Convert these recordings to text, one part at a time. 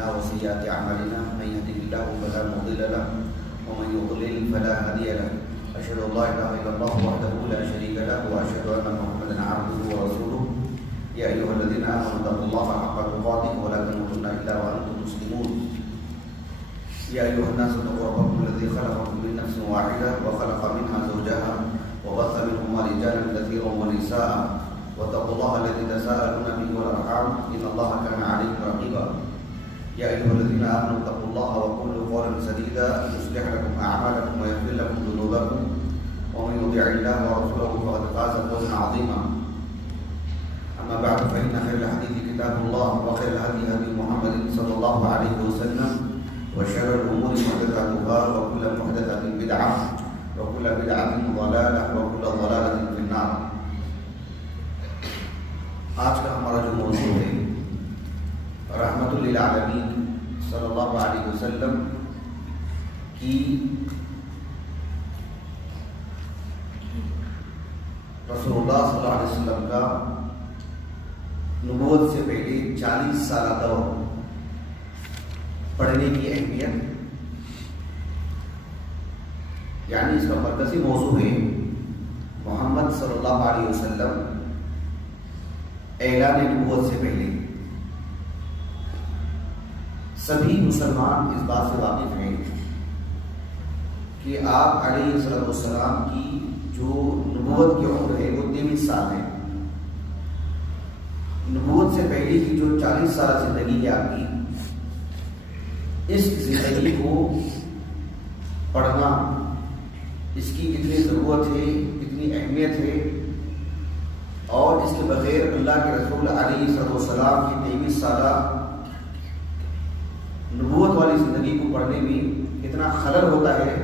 أنفسنا وسيئات أعمالنا من يهده الله فلا مضل له ومن يضلل فلا هادي له أشهد أن لا إله إلا الله وحده لا شريك له وأشهد أن محمدا عبده ورسوله يا أيها الذين آمنوا اتقوا الله حق تقاته ولا تموتن إلا وأنتم مسلمون يا أيها الناس اتقوا ربكم الذي خلقكم من نفس واحدة وخلق منها زوجها وبث منهما رجالا كثيرا ونساء واتقوا الله الذي تساءلون به والأرحام إن الله كان عليكم رقيبا يا أيها الذين آمنوا اتقوا الله وقولوا قولا سديدا يصلح لكم أعمالكم ويغفر لكم ذنوبكم ومن يطع الله ورسوله فقد فاز فوزا عظيما أما بعد فإن خير الحديث كتاب الله وخير الهدي هدي محمد صلى الله عليه وسلم وشر الأمور محدثاتها وكل محدثة بدعة وكل بدعة ضلالة وكل ضلالة في النار. آج کا ہمارا جو موضوع ہے رحمت للعالمین صلی اللہ علیہ وسلم کی رسول اللہ صلی اللہ علیہ وسلم کا نبوت سے پہلے 40 سالہ دور پڑھنے کی اہمیت، یعنی اس کا مرکزی موضوع ہے محمد صلی اللہ علیہ وسلم اعلان نبوت سے پہلے. سبھی مسلمان اس بات سے واقف ہیں کہ آپ علیہ السلام کی جو نبوت کی عمر ہے وہ 23 سال ہے. نبوت سے پہلے کی جو 40 سالہ زندگی ہے آپ کی، اس زندگی کو پڑھنا، اس کی کتنی ضرورت ہے، کتنی اہمیت ہے، اور اس کے بغیر اللہ کے رسول علیہ السلام کی 23 سالہ نبوت والی زندگی کو پڑھنے میں کتنا خلل ہوتا ہے،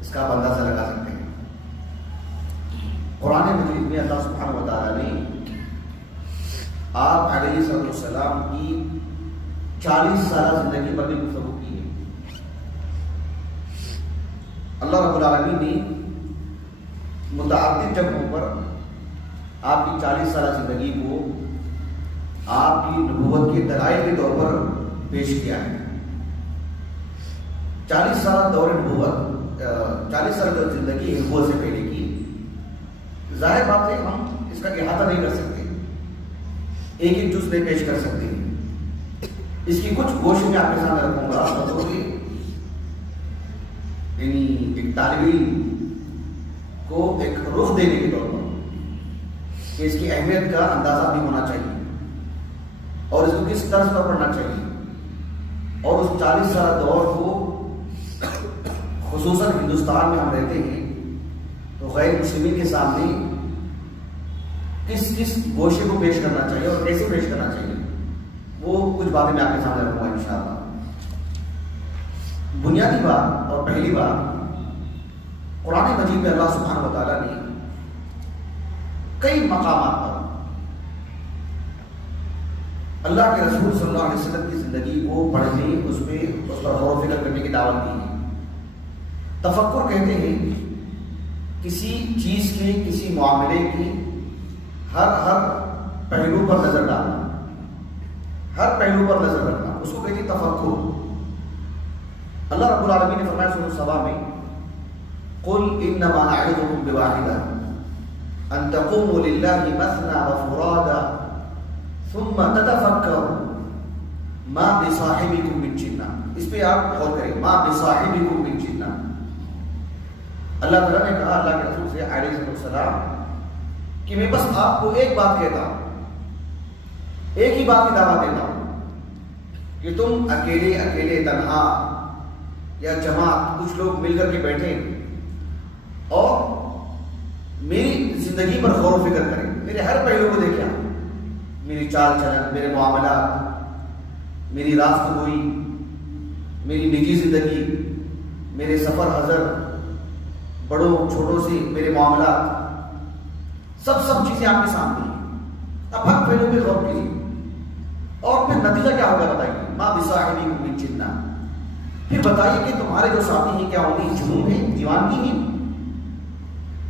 اس کا آپ اندازہ لگا سکتے ہیں. قرآن مجید میں اللہ سبحانہ و تعالیٰ نے آپ علیہ السلام کی 40 سالہ زندگی پر بھی گفتگو کی ہے. اللہ رب العالمین نے متعدد جگہوں پر آپ کی 40 سالہ زندگی کو آپ کی نبوت کے دلائل کے طور پر پیش کیا ہے. 40 سالہ دور نبوت، 40 سال کی زندگی نبوت سے پہلے کی، ظاہر بات ہے ہم اس کا احاطہ نہیں کر سکتے، ایک ایک جز نہیں پیش کر سکتے. اس کی کچھ گوشے میں آپ کے سامنے رکھوں گا، یعنی ایک طالب علم کو ایک رخ دینے کے طور پر کہ اس کی اہمیت کا اندازہ بھی ہونا چاہیے اور اس کو کس طرز پر پڑھنا چاہیے، اور اس 40 سالہ دور کو خصوصاً ہندوستان میں ہم رہتے ہیں تو غیر مسلمین کے سامنے کس کس گوشے کو پیش کرنا چاہیے اور کیسے پیش کرنا چاہیے، وہ کچھ باتیں میں آپ کے سامنے رکھوں گا انشاءاللہ. بنیادی بات اور پہلی بات، قرآن مجید میں اللہ سبحانہ و تعالیٰ نے کئی مقامات پر اللہ کے رسول صلی اللہ علیہ وسلم کی زندگی کو پڑھنے، اس پر غور و فکر کرنے کی دعوت دی ہے. تفکر کہتے ہیں کسی چیز کے، کسی معاملے کی ہر پہلو پر نظر ڈالنا، ہر پہلو پر نظر رکھنا، اس کو کہتے ہیں تفکر. اللہ رب العالمین نے فرمایا سورۃ سبا میں قل انما اعظکم بواحدہ ان تقوموا للہ مثنى وفرادا ثم تتفکروا ما بصاحبکم من جنہ. اس پہ آپ غور کریں، ما بصاحبکم من جنہ. اللہ تعالیٰ نے کہا اللہ کے رسول سے علیہ السلام کہ میں بس آپ کو ایک بات کہتا ہوں، ایک ہی بات کی دعوت دیتا ہوں کہ تم اکیلے تنہا یا جماعت کچھ لوگ مل کر کے بیٹھیں اور میری زندگی پر غور و فکر کریں، میرے ہر پہلو کو دیکھیں، میری چال چلن، میرے معاملات، میری راست گوئی، میری نجی زندگی، میرے سفر حضر، بڑوں چھوٹوں سے میرے معاملات، سب چیزیں آپ کے سامنے ہیں. اب ہر پہلو پہ غور کیجیے اور پھر نتیجہ کیا ہوگا بتائیے. ما بصاحبکم من جنہ. پھر بتائیے کہ تمہارے جو ساتھی ہیں کیا انہیں جنون ہے، دیوانگی ہے؟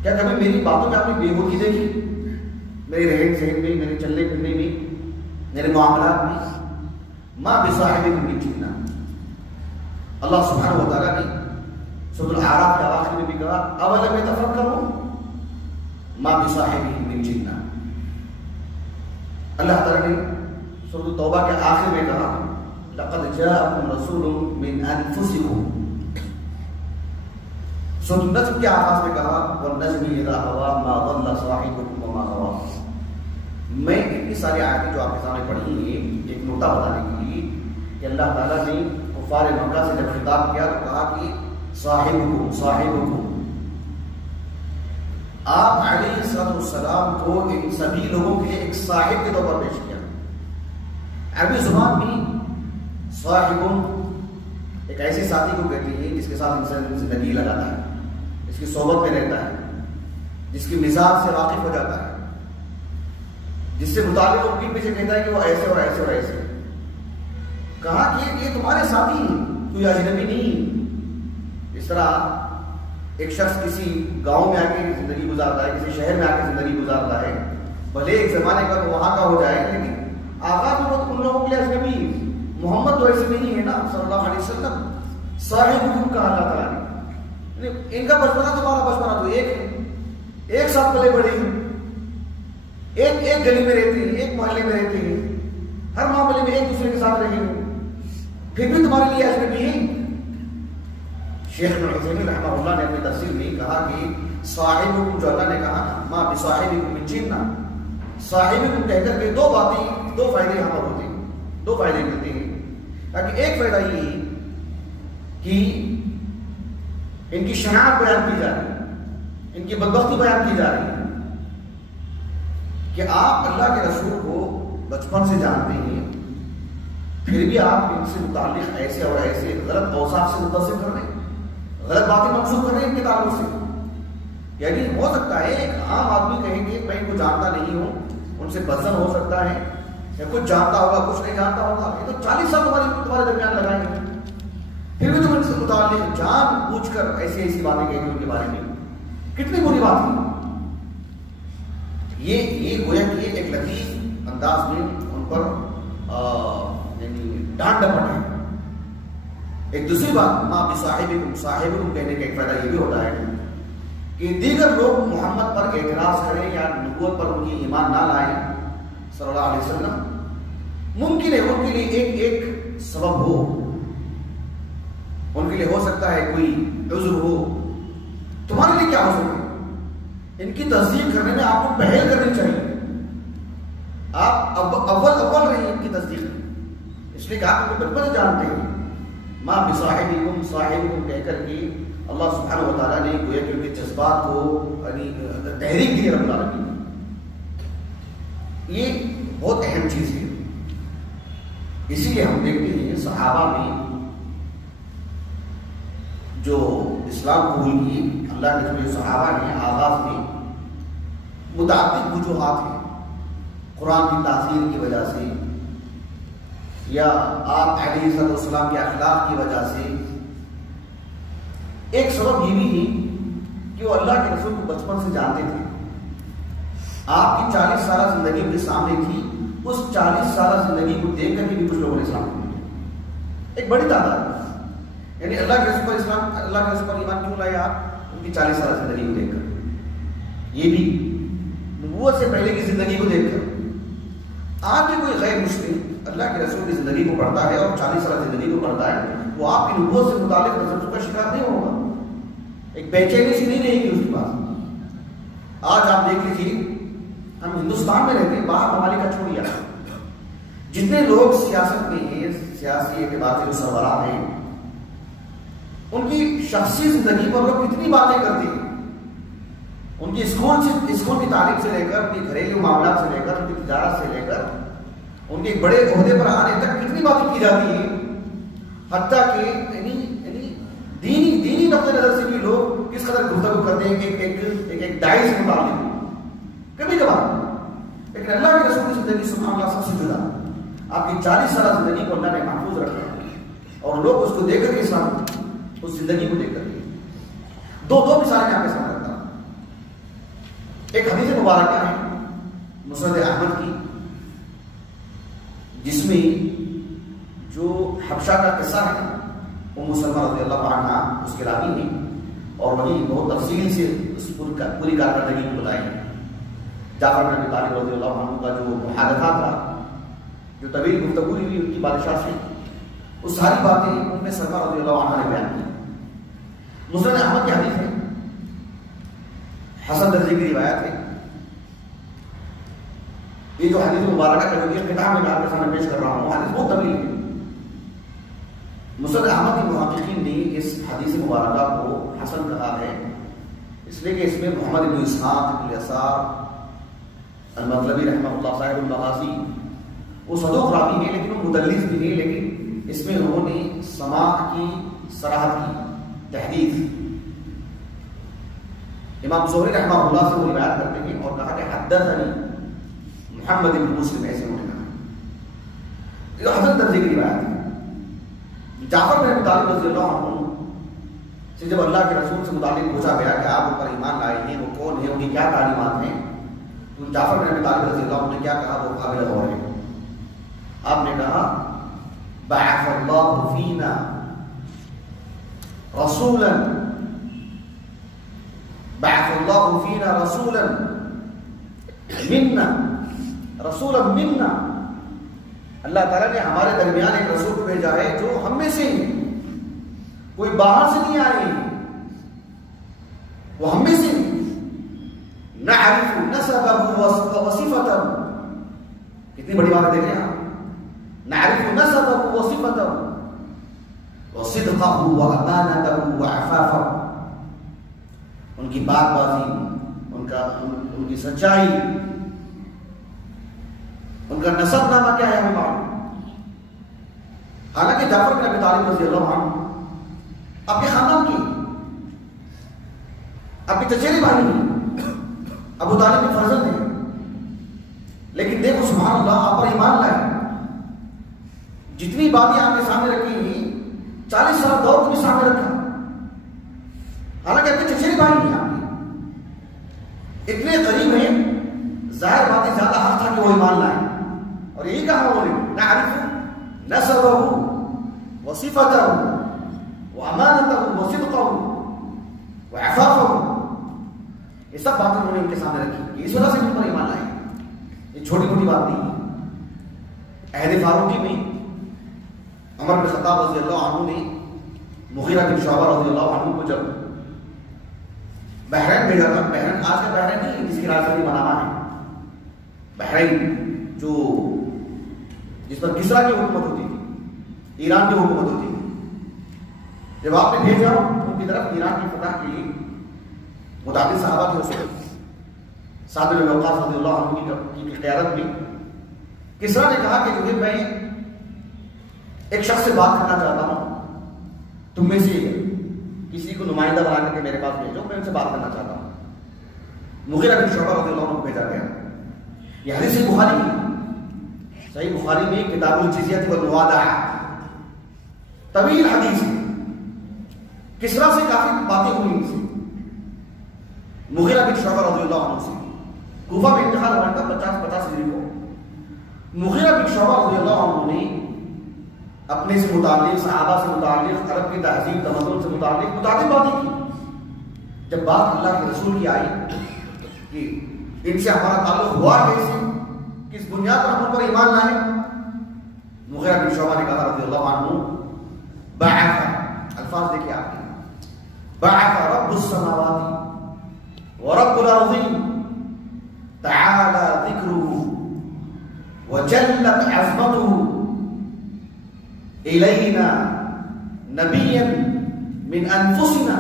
کیا کبھی میری باتوں میں آپ نے بےہودگی دیکھی؟ میرے رہن سہن میں، میرے چلنے پھرنے میں، میرے معاملات میں ما بصاحبکم من جنہ. اللہ سبحانہ و تعالیٰ نے سورۃ الاعراف کے آخر میں بھی کہا اولم یتفکروا ما بصاحبکم من جنہ. اللہ تعالیٰ نے سورۃ التوبہ کے آخر میں کہا لقد جاءکم رسول من انفسکم. سورۃ النجم کے آغاز میں کہا والنجم اذا ہوا ما ضل صاحبکم وما غوى. میں اتنی ساری آیتیں جو آپ کے سامنے پڑھی ہیں ایک نقطہ بتانے کے لیے کہ اللہ تعالیٰ نے کفار مکہ سے جب خطاب کیا تو کہا کہ صاحبکم صاحبکم. آپ علیہ السلام کو ان سبھی لوگوں کے لیے ایک صاحب کے طور پر پیش کیا. عربی زبان میں صاحبن ایک ایسے ساتھی کو کہتے ہیں جس کے ساتھ انسان زندگی لگاتا ہے, جس کی صحبت میں رہتا ہے, جس کی مزاج سے واقف ہو جاتا ہے, جس سے متعلق وہ پیٹ پیچھے کہتا ہے کہ وہ ایسے اور ایسے اور ایسے. کہا کہ یہ تمہارے ساتھی ہیں, کوئی اجنبی نہیں. اس طرح ایک شخص کسی گاؤں میں آ کے زندگی گزارتا ہے, کسی شہر میں آ کے زندگی گزارتا ہے, بھلے ایک زمانے کا تو وہاں کا ہو جائے لیکن آغاز میں ان لوگوں کے لیے اجنبی. محمد تو ایسے نہیں ہے نا صلی اللہ علیہ وسلم. صاحبکم کہا اللہ تعالیٰ نے. ان کا بچپنا تمہارا بچپنا تو ایک ہے, ایک ساتھ پلے بڑے ہیں, ایک گلی میں رہتے ہیں, ایک محلے میں رہتے ہیں, ہر معاملے میں ایک دوسرے کے ساتھ رہے ہیں, پھر بھی تمہارے لیے اجنبی ہیں. شیخ ابن عثیمین رحمہ اللہ نے اپنی تفسیر میں کہا کہ صاحبکم جو اللہ نے کہا ما بصاحبکم من جنہ, صاحبکم کہہ کر کے دو باتیں, دو فائدے یہاں پر ہوتے ہیں, دو فائدے ملتے ہیں. تاکہ ایک فائدہ یہ ہے کہ ان کی شناخت بیان کی جا رہی ہے, ان کی بدبختی بیان کی جا رہی ہے کہ آپ اللہ کے رسول کو بچپن سے جانتے ہیں, پھر بھی آپ ان سے متعلق ایسے اور ایسے غلط اوصاف سے متصف کر رہے ہیں, غلط باتیں منسوخ کر رہے ہیں ان کے تعلق سے. یعنی ہو سکتا ہے ایک عام آدمی کہیں کہ میں ان کو جانتا نہیں ہوں, ان سے بزن ہو سکتا ہے, یا کچھ جانتا ہوگا کچھ نہیں جانتا ہوگا. یہ تو 40 سال تمہارے درمیان لگائیں گے, پھر بھی تم ان سے متعلق جان پوچھ کر ایسی ایسی باتیں کہیں گے ان کے بارے میں. کتنی بری بات ہے. یہ گویا کہ ایک لطیف انداز میں ان پر یعنی ڈانٹ ڈپٹ ہے. ایک دوسری بات ما بصاحبکم صاحبکم کہنے کا ایک فائدہ یہ بھی ہوتا ہے کہ دیگر لوگ محمد پر اعتراض کریں یا نبوت پر ان کی ایمان نہ لائیں صلی اللہ علیہ وسلم, ممکن ہے ان کے لیے ایک سبب ہو, ان کے لیے ہو سکتا ہے کوئی عذر ہو. تمہارے لیے کیا عذر ہے؟ ان کی تصدیق کرنے میں آپ کو پہل کرنی چاہیے. آپ اول رہی ان کی تصدیق میں, اس لیے کہ آپ کو بچپن سے جانتے ہیں. ما بصاحبکم صاحبکم کہہ کر کے اللہ سبحانہ و تعالیٰ نے گویا کہ ان کے جذبات کو تحریک دی رب العالمین. یہ بہت اہم چیز ہے. اسی لیے ہم دیکھتے ہیں صحابہ میں جو اسلام قبول کی اللہ کے جو صحابہ نے آغاز میں متعدد وجوہات ہیں. قرآن کی تاثیر کی وجہ سے یا آپ علیہ السلام کے اخلاق کی وجہ سے. ایک سبب یہ بھی ہے کہ وہ اللہ کے رسول کو بچپن سے جانتے تھے. آپ کی 40 سالہ زندگی کے سامنے تھی, اس 40 سالہ زندگی کو دیکھ کر کے بھی کچھ لوگوں نے اسلام قبول کیا, ایک بڑی تعداد. یعنی اللہ کے رسول پر اسلام, اللہ کے رسول پر ایمان کیوں لائے آپ؟ ان کی 40 سالہ زندگی کو دیکھ کر, یہ بھی نبوت سے پہلے کی زندگی کو دیکھ کر. آج بھی کوئی غیر مسلم اللہ کے رسول کی زندگی کو پڑھتا ہے اور 40 سالہ زندگی کو پڑھتا ہے, وہ آپ کی نبوت سے متعلق نظر کا شکار نہیں ہوگا, ایک بے چینی سی نہیں رہے گی اس کے پاس. آج آپ دیکھ لیجیے, ہم ہندوستان میں رہتے ہیں, باہر ممالک کا چھوڑیا, جتنے لوگ سیاست میں ہیں, سیاسی اعتبار سے جو سربراہ ہیں, ان کی شخصی زندگی پر لوگ کتنی باتیں کرتے ہیں. ان کی اسکول کی تعلیم سے لے کر, ان کی گھریلو معاملات سے لے کر, ان کی تجارت سے لے کر, ان کے بڑے عہدے پر آنے تک کتنی باتیں کی جاتی ہیں. حتیٰ کہ دینی نقطۂ نظر سے بھی لوگ کس قدر گفتگو کرتے ہیں کہ ایک داعی سے متعلق کبھی کبھار. لیکن اللہ کے رسول کی زندگی سبحان اللہ سب سے جدا. آپ کی 40 سالہ زندگی کو اللہ نے محفوظ رکھا ہے اور لوگ اس کو دیکھ کر کے اسلام, اس زندگی کو دیکھ کر کے. دو مثالیں آپ کے سامنے رکھتا ہوں. ایک حدیث مبارکہ ہے مسند احمد کی, جس میں جو حبشہ کا قصہ ہے ام سلمہ رضی اللہ عنہا اس کے راوی ہیں اور وہی بہت تفصیل سے اس پوری کارکردگی کو بتائی ہے. جعفر بن ابی طالب رضی اللہ عنہ کا جو محادثہ تھا، جو طویل گفتگو ہوئی ان کی بادشاہ سے، وہ ساری باتیں ام سلمہ رضی اللہ عنہ نے بیان کی. مسند احمد کی حدیث ہے، حسن درجے کی روایت ہے. یہ جو حدیث مبارکہ کا جو کتاب میں آپ کے سامنے پیش کر رہا ہوں، حدیث بہت طویل ہے. مسند احمد کے محققین نے اس حدیث مبارکہ کو حسن کہا ہے اس لیے کہ اس میں محمد بن اسحاق بن یسار المطلبی رحمہ اللہ صاحب المغازی وہ صدوق راوی ہیں لیکن وہ مدلس بھی نہیں، لیکن اس میں انہوں نے سماع کی صراحت کی تحدیث. امام زہری رحمہ اللہ سے وہ روایت کرتے ہیں اور کہا کہ حدثنی محمد بن مسلم، ایسے انہوں نے کہا. یہ حسن درجے کی روایت ہے. جعفر بن ابی طالب رضی اللہ عنہ سے جب اللہ کے رسول سے متعلق پوچھا گیا کہ آپ اوپر ایمان لائے ہیں، وہ کون ہیں، ان کی کیا تعلیمات ہیں، تو جعفر بن ابی طالب رضی اللہ عنہ نے کیا کہا؟ وہ قابل غور ہے. آپ نے کہا بعث اللہ فینا رسولا، بعث اللہ فینا رسولا منا، رسولا منا، اللہ تعالیٰ نے ہمارے درمیان ایک رسول کو بھیجا ہے جو ہم میں سے ہیں، کوئی باہر سے نہیں آئے ہیں، وہ ہم میں سے ہیں. نعرف نسبہ وصفہ، کتنی بڑی بات دیکھ رہے ہیں آپ. نعرف نسبہ وصفہ وصدقہ وامانتہ وعفافہ، ان کی بات بازی، ان کی سچائی، ان کا نسب نامہ کیا ہے ہمیں معلوم. حالانکہ جعفر بن ابی طالب رضی اللہ عنہ آپ کے خاندان کی، آپ کے چچیرے بھائی ہیں، ابو طالب کے فرزند ہیں، لیکن دیکھو سبحان اللہ آپ پر ایمان لائے. جتنی باتیں آپ کے سامنے رکھی ہیں 40 سال دور کو بھی سامنے رکھا، حالانکہ آپ کے چچیرے بھائی ہیں، آپ کے اتنے قریب ہیں، ظاہر باتیں زیادہ حق تھا کہ وہ ایمان لائے. اور یہی کہا انہوں نے نعرف نسبہ وصفہ وامانتہ وصدقہ وعفافہ، یہ سب باتیں انہوں نے ان کے سامنے رکھی. اس وجہ سے ان پر ایمان لائے. یہ چھوٹی موٹی بات نہیں ہے. عہد فاروقی میں عمر بن خطاب رضی اللہ عنہ نے مغیرہ بن شعبہ رضی اللہ عنہ کو جب بحرین بھیجا تھا، بحرین آج کا بحرین نہیں جس کی راجدھانی منامہ ہے، بحرین جو جس پر کسرا کی حکومت ہوتی تھی، ایران کی حکومت ہوتی تھی. جب آپ نے بھیجا ان کی طرف ایران کی فتح کے لیے، متعدد صحابہ تھے اس وقت، سعد بن وقاص رضی اللہ عنہ کی قیادت میں. کسرا نے کہا کہ جو میں ایک شخص سے بات کرنا چاہتا ہوں، تم میں سے کسی کو نمائندہ بنا کر کے میرے پاس بھیجو، میں ان سے بات کرنا چاہتا ہوں. مغیرہ بن شعبہ رضی اللہ عنہ کو بھیجا گیا. یہ حدیث بخاری میں، صحیح بخاری میں کتاب الجزیہ والموادعہ، طویل حدیث ہے. کسرا سے کافی باتیں ہوئی ان سے، مغیرہ بن شعبہ رضی اللہ عنہ سے. کوفہ میں انتقال ہوا تھا 50 ہجری کو. مغیرہ بن شعبہ رضی اللہ عنہ نے اپنے سے متعلق، صحابہ سے متعلق، عرب کی تہذیب تمدن سے متعلق متعدد باتیں کی. جب بات اللہ کے رسول کی آئی کہ ان سے ہمارا تعلق ہوا کیسے، کس بنیاد پر ہم ان پر ایمان لائے، مغیرہ بن شعبہ نے کہا رضی اللہ عنہ بعث، الفاظ دیکھیں آپ کے، بعث رب السماوات ورب الارض تعالی ذکره وجلت عظمته الینا نبیا من انفسنا،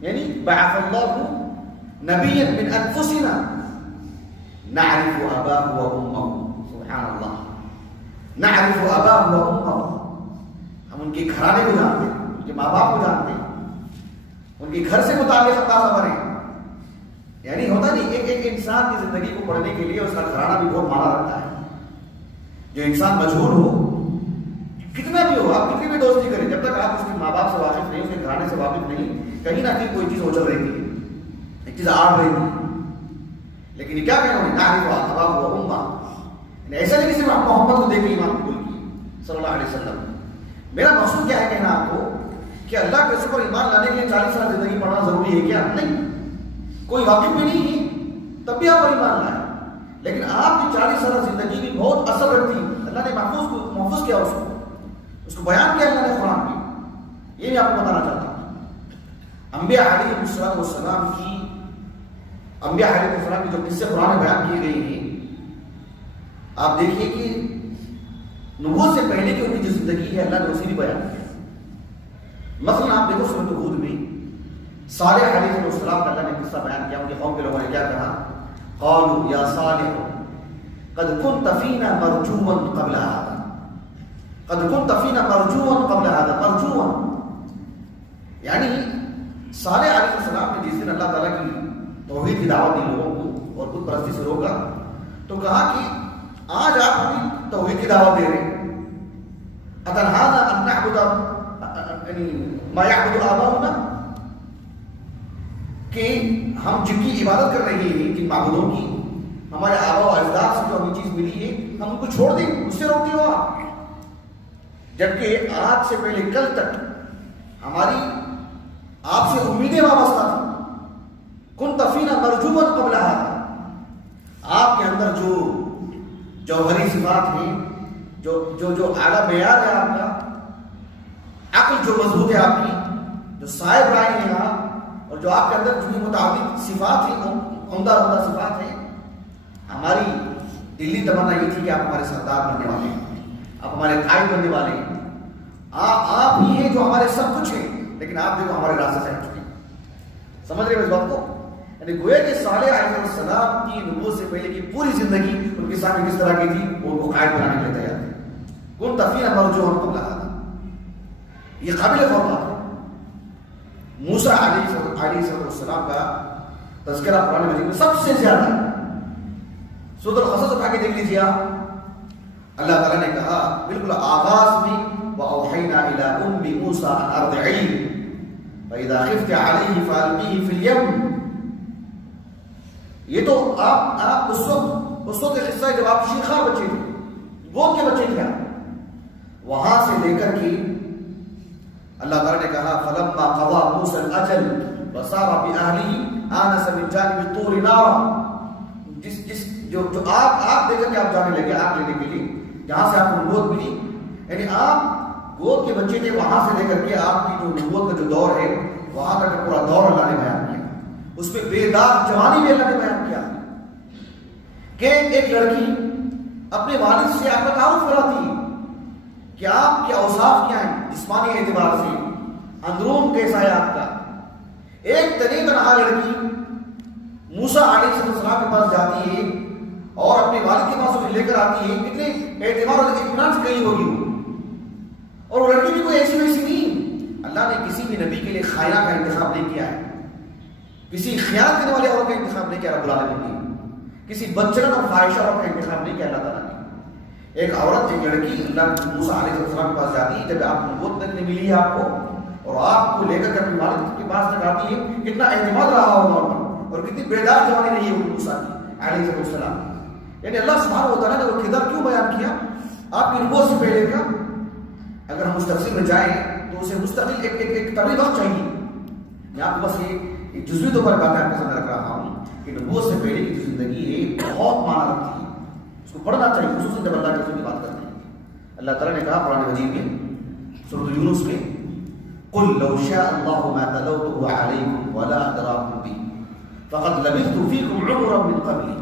یعنی بعث اللہ نبیا من انفسنا نعرف اباه وامه. سبحان اللہ، نعرف اباه وامه، ہم ان کے گھرانے کو جانتے ہیں، ان کے ماں باپ کو جانتے ہیں، ان کے گھر سے متعلق اندازہ بنے. یعنی ہوتا نہیں، ایک انسان کی زندگی کو پڑھنے کے لیے اس کا گھرانہ بھی بہت معنی رکھتا ہے. جو انسان مجہول ہو، کتنا بھی ہو، آپ کتنی بھی دوستی کریں، جب تک آپ اس کے ماں باپ سے واقف نہیں، اس کے گھرانے سے واقف نہیں، کہیں نہ کہیں کوئی چیز اچل رہی ہے، ایک چیز آڑ رہی ہے. لیکن یہ کیا کہنا ہے، نعرف اباه وامه، ایسا نہیں کہ صرف آپ محمد کو دیکھ کے ایمان قبول کی، صلی اللہ علیہ وسلم. میرا مقصود کیا ہے کہنا آپ کو کہ اللہ کے رسول پر ایمان لانے کے لیے 40 سال زندگی پڑھنا ضروری ہے کیا؟ نہیں. کوئی واقف بھی نہیں ہے تب بھی آپ پر ایمان لائیں. لیکن آپ کی 40 سال زندگی بھی بہت اثر رکھتی. اللہ نے محفوظ کیا اس کو بیان کیا اللہ نے قرآن میں. یہ میں آپ کو بتانا چاہتا ہوں. انبیاء علیہ السلام کی جو قصے قرآن میں بیان کیے گئے ہیں، آپ دیکھیے کہ نبوت سے پہلے کی ان کی جو زندگی ہے اللہ نے اسی بھی بیان کیا. مثلا آپ دیکھو سورۃ ہود میں صالح علیہ السلام کا اللہ نے قصہ بیان کیا. ان کے قوم کے لوگوں نے کیا کہا؟ قالوا یا صالح قد كنت فينا مرجوا قبل هذا. قد كنت فينا مرجوا قبل هذا. مرجوا یعنی صالح علیہ السلام نے جس دن اللہ تعالیٰ کی توحید کی دعوت دی لوگوں کو اور بت پرستی سے روکا تو کہا کہ آج آپ ہمیں توحید کی دعوت دے رہے ہیں. اتنہانا ان نعبد ما یعبد آباؤنا، کہ ہم جن کی عبادت کر رہے ہیں، جن معبودوں کی ہمارے آبا و اجداد سے جو ہمیں چیز ملی ہے ہم ان کو چھوڑ دیں، اس سے روکتے ہو آپ. جبکہ آج سے پہلے کل تک ہماری آپ سے امیدیں وابستہ تھیں. كنت فينا مرجوا قبل هذا. آپ کے اندر جو جوہری صفات ہیں، جو اعلیٰ معیار ہے آپ کا، عقل جو مضبوط ہے آپ کی، جو صاحب رائے ہیں آپ، اور جو آپ کے اندر جو متعدد صفات ہیں، عمدہ صفات ہیں، ہماری دلی تمنا یہ تھی کہ آپ ہمارے سردار بننے والے ہیں، آپ ہمارے قائد بننے والے ہیں، آپ ہی ہیں جو ہمارے سب کچھ ہیں. لیکن آپ دیکھو ہمارے راستے سے ہٹ چکے. سمجھ رہے ہو اس بات کو؟ یعنی گویا کہ صالح علیہ السلام کی نبوت سے پہلے کی پوری زندگی ان کے سامنے کس طرح کی تھی؟ وہ ان کو قائد بنانے کے لیے تیار تھے. كنت فينا مرجوا قبل هذا. یہ قابل غور بات ہے. موسیٰ علیہ السلام کا تذکرہ قرآن مجید میں سب سے زیادہ سورۃ القصص اٹھا کے دیکھ لیجیے آپ. اللہ تعالیٰ نے کہا بالکل آغاز میں وَأَوْحَيْنَا إِلَىٰ أُمِّ مُوسَىٰ أَنْ أَرْضِعِيهِ فَإِذَا خِفْتِ عَلَيْهِ فَأَلْقِيهِ فِي الْيَمِّ. یہ تو آپ اس وقت قصہ ہے جب آپ شیخا بچے تھے، گود کے بچے تھے. وہاں سے لے کر کے اللہ تعالیٰ نے کہا فَلَمَّا قَضَىٰ مُوسَى الْأَجَلَ وَسَارَ بِأَهْلِهِ آنَسَ مِن جَانِبِ الطُّورِ نَارًا. جو آپ دے کر کے آپ جانے لگے آگ لینے کے لیے، جہاں سے آپ کو نبوت ملی. یعنی آپ گود کے بچے تھے، وہاں سے لے کر کے آپ کی جو نبوت کا جو دور ہے وہاں تک پورا دور اللہ نے بیان کیا. اس میں بیدار جوانی بھی اللہ نے بیان کیا کہ ایک لڑکی اپنے والد سے آپ کا تعارف کراتی ہے کہ آپ کے اوصاف کیا ہیں جسمانی اعتبار سے، اندرون کیسا ہے آپ کا. ایک تنہا لڑکی موسیٰ علیہ السلام کے پاس جاتی ہے اور اپنے والد کے پاس اسے لے کر آتی ہے. کتنے اعتبار اور اطمینان سے گئی ہوگی وہ. اور وہ لڑکی بھی کوئی ایسی ویسی نہیں. اللہ نے کسی بھی نبی کے لیے خائنہ کا انتخاب نہیں کیا ہے، کسی خیال کرنے والے عورت کا انتخاب نہیں کیا رب العالمین نے، کسی بدچلن اور فاحشہ عورت کا انتخاب نہیں کیا اللہ تعالیٰ نے. ایک عورت، ایک لڑکی اللہ موسیٰ علیہ السلام کے پاس جاتی ہے جب آپ کو نبوت تک نہیں ملی ہے آپ کو، اور آپ کو لے کر کے اپنے والد کے پاس تک آتی ہے. کتنا اعتماد رہا ہوگا ان پر، اور کتنی بیدار جوانی رہی ہوگی موسیٰ کی علیہ السلام. یعنی اللہ سبحانہ و تعالیٰ نے وہ کردار کیوں بیان کیا آپ کی نبوت سے پہلے کا؟ اگر ہم مستقبل میں جائیں تو اسے مستقل ایک طویل وقت چاہیے. میں آپ کو بس یہ جزوی طور پر بات آپ کے سامنے رکھ رہا ہوں کہ نبوت سے پہلے کی زندگی ہے بہت معنی رکھتی ہے، اس کو پڑھنا چاہیے، خصوصاً جب اللہ کے رسول کی بات کرتے ہیں. اللہ تعالیٰ نے کہا قرآن مجید میں سورۃ یونس میں قُلْ لَوْ شَاءَ اللَّهُ مَا تَلَوْتُهُ عَلَيْكُمْ وَلَا أَدْرَاكُمْ بِهِ فَقَدْ لَبِثْتُ فِيكُمْ عُمُرًا مِّن قَبْلِهِ.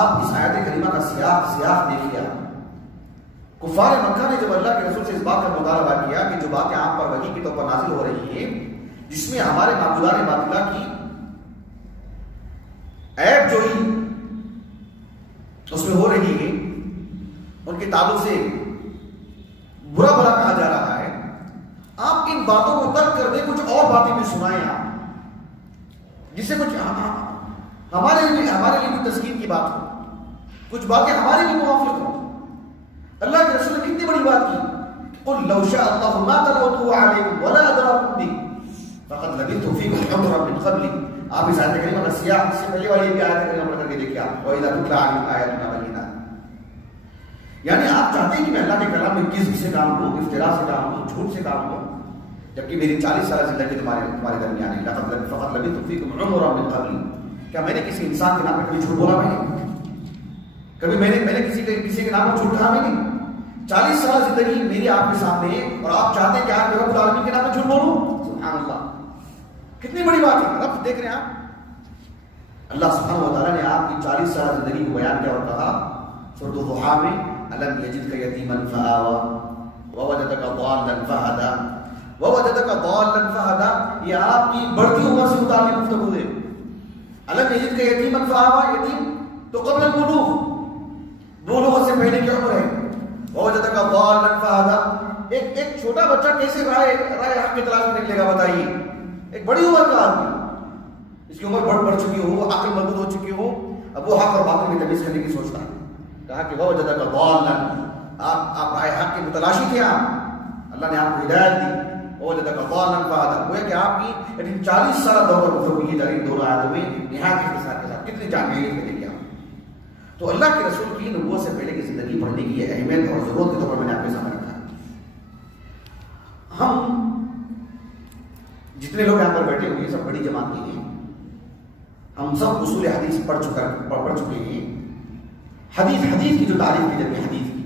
آپ اس آیت کریمہ کا سیاق دیکھیے. کفار مکہ نے جب اللہ کے رسول سے اس بات کا مطالبہ کیا کہ جو باتیں آپ پر وحی کے طور پر نازل ہو رہی ہیں جس میں ہمارے معبودان باطلہ کی عیب جوئی اس میں ہو رہی ہے، ان کے تعلق سے برا بھلا کہا جا رہا ہے، آپ ان باتوں کو ترک کر دیں، کچھ اور باتیں بھی سنائیں آپ جس سے کچھ ہمارے لیے بھی تسکین کی بات ہو، کچھ باتیں ہمارے لیے موافق ہوں. اللہ کے رسول نے کتنی بڑی بات کی. قُلْ لَوْ شَاءَ اللَّهُ مَا تَلَوْتُهُ عَلَيْكُمْ وَلَا أَدْرَاكُمْ بِهِ فَقَدْ لَبِثْتُ فِيكُمْ عُمُرًا مِّن قَبْلِهِ. آپ اس آیت کریمہ کا سیاق سے پہلے والی بھی آیت کریمہ پڑھ کر کے دیکھیے آپ. وَإِذَا تُتْلَىٰ عَلَيْهِمْ آيَاتُنَا بَيِّنَاتٍ. یعنی آپ چاہتے ہیں کہ میں اللہ کے کلام میں کذب سے کام لوں، افتراء سے کام لوں، جھوٹ سے کام لوں، جبکہ میری 40 سالہ زندگی تمہارے درمیان ہے. فقط لبثت فیکم عمرا من قبلی. کیا میں نے کسی انسان کے نام پہ کبھی جھوٹ بولا؟ میں نے کبھی میں نے کسی کے نام پر جھوٹ کہا؟ میں نے 40 سالہ زندگی میری آپ کے سامنے ہے، اور آپ چاہتے ہیں کہ آپ رب العالمین کے نام پہ جھوٹ بولوں؟ سبحان اللہ، کتنی بڑی بات ہے. رب دیکھ رہے ہیں آپ، اللہ سبحانہ و تعالیٰ نے آپ کی 40 سالہ زندگی کو بیان کیا اور کہا سورۃ الضحیٰ میں ألم يجدك يتيما فآوى ووجدك ضالا فهدى ووجدك ضالا فهدى. یہ آپ کی بڑھتی عمر سے متعلق گفتگو ہے. ألم يجدك يتيما فآوى، یتیم تو قبل البلوغ، بلوغ سے پہلے کی عمر ہے. ووجدك ضالا فهدى، ایک چھوٹا بچہ کیسے رائے حق کی تلاش میں نکلے گا بتائیے؟ ایک بڑی عمر کا آدمی، اس کی عمر بڑھ چکی ہو، عقل مضبوط ہو چکی ہو، اب وہ حق اور باطل میں تمیز کرنے کی سوچتا ہے. کہا کہ ووجدک ضالا، آپ رائے حق کی متلاشی تھے، اللہ نے آپ کو ہدایت دی. ووجدک ضالا فہدی، وہ ہے کہ آپ کی 40 سالہ دور پر گفتگو کی جا رہی دونوں آیتوں میں نہایت اختصار کے ساتھ. کتنی جامعیت ملے گی آپ. تو اللہ کے رسول کی نبوت سے پہلے کی زندگی پڑھنے کی یہ اہمیت اور ضرورت کے طور پر میں نے آپ کے سامنے رکھا. ہم جتنے لوگ یہاں پر بیٹھے ہوئے سب بڑی جماعت کے ہیں، ہم سب اصول حدیث پڑھ چکے ہیں. حدیث کی جو تعریف کی جاتی ہے، حدیث کی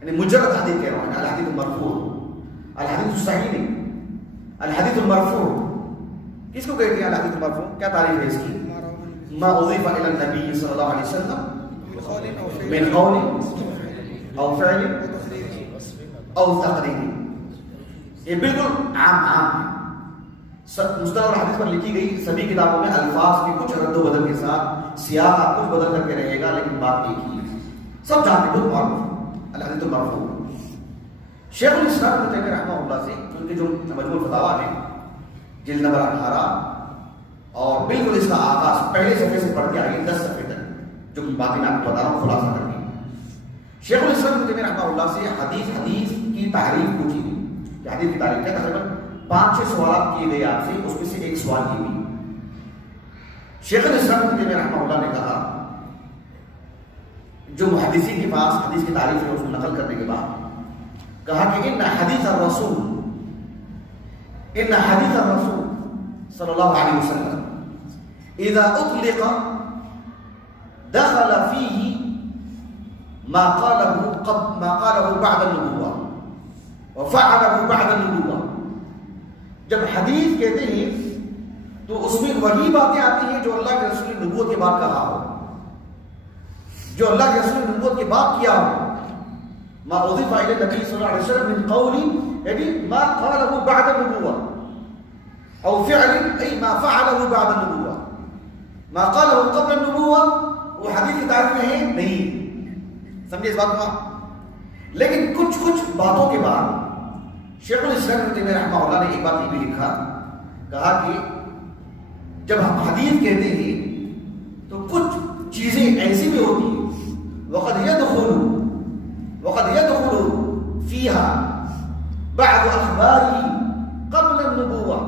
یعنی مجرد حدیث کہہ رہا ہوں، الحدیث المرفوع، الحدیث الصحیح نہیں، الحدیث المرفوع. کس کو کہتے ہیں الحدیث المرفوع؟ کیا تعریف ہے اس کی؟ ما اضیف الی النبی صلی اللہ علیہ وسلم من قول او فعل او تقریر. یہ بالکل عام ہے. مصطلح الحدیث پر لکھی گئی سبھی کتابوں میں الفاظ کی کچھ رد و بدل کے ساتھ سیاق کچھ بدل کر کے رہے گا، لیکن بات ایک ہی ہے. سب جانتے ہیں معروف الحدیث المرفوع. شیخ الاسلام ابن تیمیہ رحمہ اللہ سے ان کے جو مجموع الفتاوی ہے جلد نمبر 18 اور بالکل اس کا آغاز پہلے صفحے سے پڑھ کے آئیے 10 صفحے تک، جو باتیں میں آپ کو بتا رہا ہوں خلاصہ کر کے. شیخ الاسلام ابن تیمیہ رحمہ اللہ سے حدیث کی تعریف پوچھی گئی کہ حدیث کی تعریف کیا. تقریباً 5-6 سوالات کیے گئے آپ سے، اس میں سے ایک سوال کی ہوئی. شیخ الاسلام ابن تیمیہ رحمہ اللہ نے کہا، جو محدثین کے پاس حدیث کی تعریف ہے اس کو نقل کرنے کے بعد کہا کہ ان حدیث الرسول صلی اللہ علیہ وسلم اذا اطلق دخل فيه ما قاله بعد النبوة وفعله بعد النبوة. جب حدیث کہتے ہیں تو اس میں وہی باتیں آتی ہیں جو اللہ کے رسول نے نبوت کے بعد کہا ہو، جو اللہ کے رسول نے نبوت کے بعد کیا ہو. ما اضیف الی النبی صلی اللہ علیہ وسلم من قول، یعنی ما قاله بعد النبوة، او فعل ای ما فعله بعد النبوة. ما قاله قبل النبوة وہ حدیث کی تعریف میں ہے نہیں، سمجھے اس بات کو. لیکن کچھ باتوں کے بعد شیخ الاسلام ابن تیمیہ رحمہ اللہ نے ایک بات یہ بھی لکھا، کہا کہ جب ہم حدیث کہتے ہیں تو کچھ چیزیں ایسی بھی ہوتی ہیں وقد يدخل فيها بعض اخباره قبل النبوة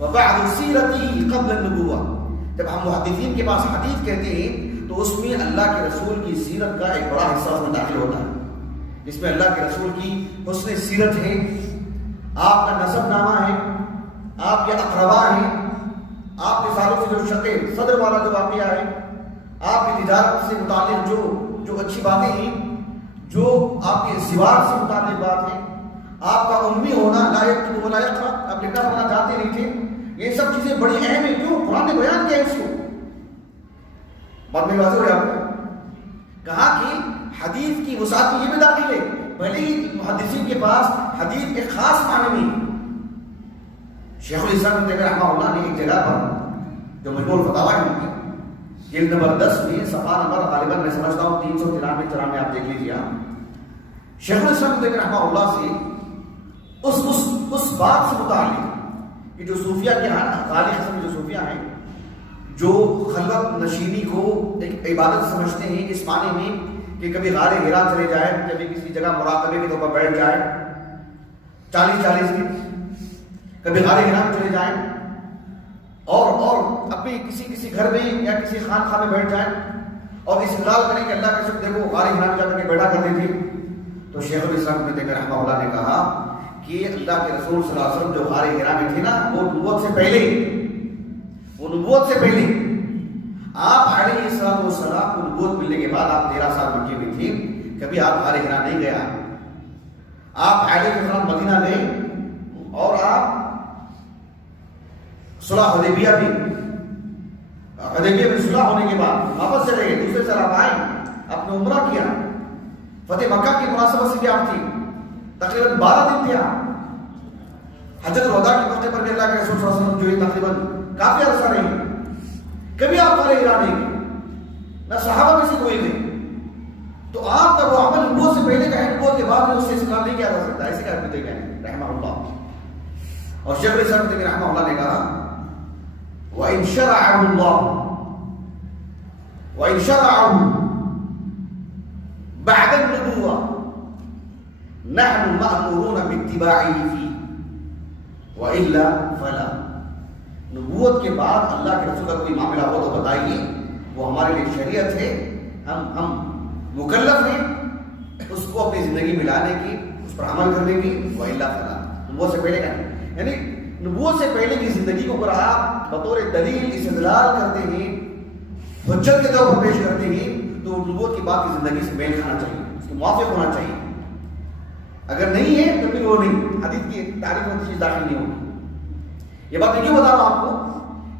وبعض سیرته قبل النبوة. جب ہم محدثین کے پاس حدیث کہتے ہیں تو اس میں اللہ کے رسول کی سیرت کا ایک بڑا حصہ اس میں داخل ہوتا ہے، جس میں اللہ کے رسول کی حسن سیرت ہے، آپ کا نسب نامہ ہے، آپ کے اقربا ہیں، آپ کے سالوں سے جو شقے صدر والا جو واقعہ ہے، آپ کی تجارت سے متعلق جو اچھی باتیں ہیں، جو آپ کے زواج سے متعلق بات ہے، آپ کا امی ہونا، لا یکتب ولا یقرأ، آپ لکھنا پڑھنا جانتے نہیں تھے، یہ سب چیزیں بڑی اہم ہیں. کیوں؟ قرآن نے بیان کیا اس کو. بات میں واضح ہو رہی ہے آپ کو. کہا کہ حدیث کی وسعت میں یہ بھی داخل ہے، بھلے ہی محدثین کے پاس حدیث کے خاص معنی میں. شیخ الاسلام ابن تیمیہ رحمہ اللہ نے ایک جگہ پر جو مجموع الفتاوی ہے جلد نمبر 10 میں صفحہ نمبر غالباً میں سمجھتا ہوں 393 آپ دیکھ لیجیے. شیخ الاسلام ابن تیمیہ رحمہ اللہ سے اس بات سے متعلق کہ جو صوفیہ کے غالب قسم جو صوفیہ ہیں، جو خلوت نشینی کو ایک عبادت سمجھتے ہیں اس معنی میں کہ کبھی غار حرا چلے جائے، کبھی کسی جگہ مراقبے کے طور پر بیٹھ جائے 40 دن، کبھی غار حرا میں چلے جائیں اور اپنی کسی گھر میں یا کسی خانقاہ میں بیٹھ جائیں اور استدلال کریں کہ اللہ کے رسول دیکھو غار حرا میں جا کر کے بیٹھا کرتے تھے، تو شیخ الاسلام ابن تیمیہ رحمہ اللہ نے کہا کہ اللہ کے رسول صلی اللہ علیہ وسلم جو غار حرا میں تھے نا، وہ نبوت سے پہلے، وہ نبوت سے پہلے آپ علیہ السلام کو نبوت ملنے کے بعد آپ 13 سال مکے میں تھے، کبھی آپ غار حرا نہیں گیا، آپ علیہ السلام مدینہ گئے اور آپ صلح حدیبیہ بھی، حدیبیہ میں صلح ہونے کے بعد واپس چلے گئے، دوسرے سال آپ آئے، آپ نے عمرہ کیا، فتح مکہ کی مناسبت سے بھی آپ تھی، تقریباً 12 دن تھے آپ، حجۃ الوداع کے موقع پر بھی اللہ کے رسول صلی اللہ علیہ وسلم جو ہے تقریباً کافی عرصہ رہے، کبھی آپ غار حرا نہیں گئے، نہ صحابہ میں سے کوئی گئے، تو آپ کا وہ عمل نبوت سے پہلے کا ہے، نبوت کے بعد میں اس سے استقلال نہیں کیا جا سکتا، ایسے کہتے ہیں رحمہ اللہ۔ اور شیخ الاسلام ابن تیمیہ رحمہ اللہ نے کہا وَإِن شَرَعَهُ اللَّهُ وَإِن شَرَعَهُ بَعْدَ النُّبُوَّةِ نَحْنُ مَأْمُورُونَ بِاتِّبَاعِهِ فِيهِ وَإِلَّا فَلَا۔ نبوت کے بعد اللہ کے رسول کا کوئی معاملہ ہو تو بتائیے، وہ ہمارے لیے شریعت ہے، ہم مکلف ہیں اس کو اپنی زندگی میں لانے کی، اس پر عمل کرنے کی، وَإِلَّا فَلَا۔ نبوت سے پہلے کا نہیں، یعنی نبوت سے پہلے کی زندگی کو اگر آپ بطور دلیل استدلال کرتے ہیں، حجت کے طور پر پیش کرتے ہیں، تو نبوت کی بعد کی زندگی سے میل کھانا چاہیے، اس کے موافق ہونا چاہیے، اگر نہیں ہے تو پھر وہ نہیں، حدیث کی تعریف میں چیز داخل نہیں ہوگی۔ یہ بات میں کیوں بتا رہا ہوں آپ کو؟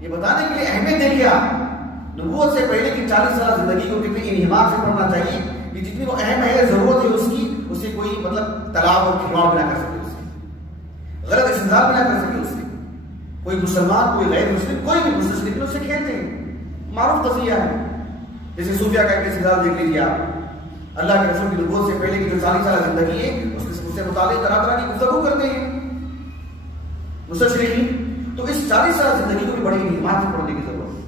یہ بتانے کے لیے اہمیت دیکھیے آپ، نبوت سے پہلے کی 40 سال زندگی کو کتنی انہمام سے پڑھنا چاہیے کہ جتنی وہ اہم ہے، ضرورت ہے اس کی، اسے کوئی مطلب تلاش اور کھلواڑ بھی نہ کر سکے، اس سے غلط استدلال بھی نہ کر سکے، اس سے کوئی مسلمان کوئی غیر مسلم کوئی بھی مسلم اس سے کھیلتے ہیں، معروف قضیہ ہے۔ جیسے صوفیہ کا ایک استدلال دیکھ لیجیے آپ، اللہ کے رسول کی نبوت سے پہلے کی جو 40 سال زندگی ہے اس سے متعلق طرح طرح کی گفتگو کرتے ہیں مستشرقین، تو اس 40 سال زندگی کو بھی بڑی اہمیت سے پڑھنے کی ضرورت ہے۔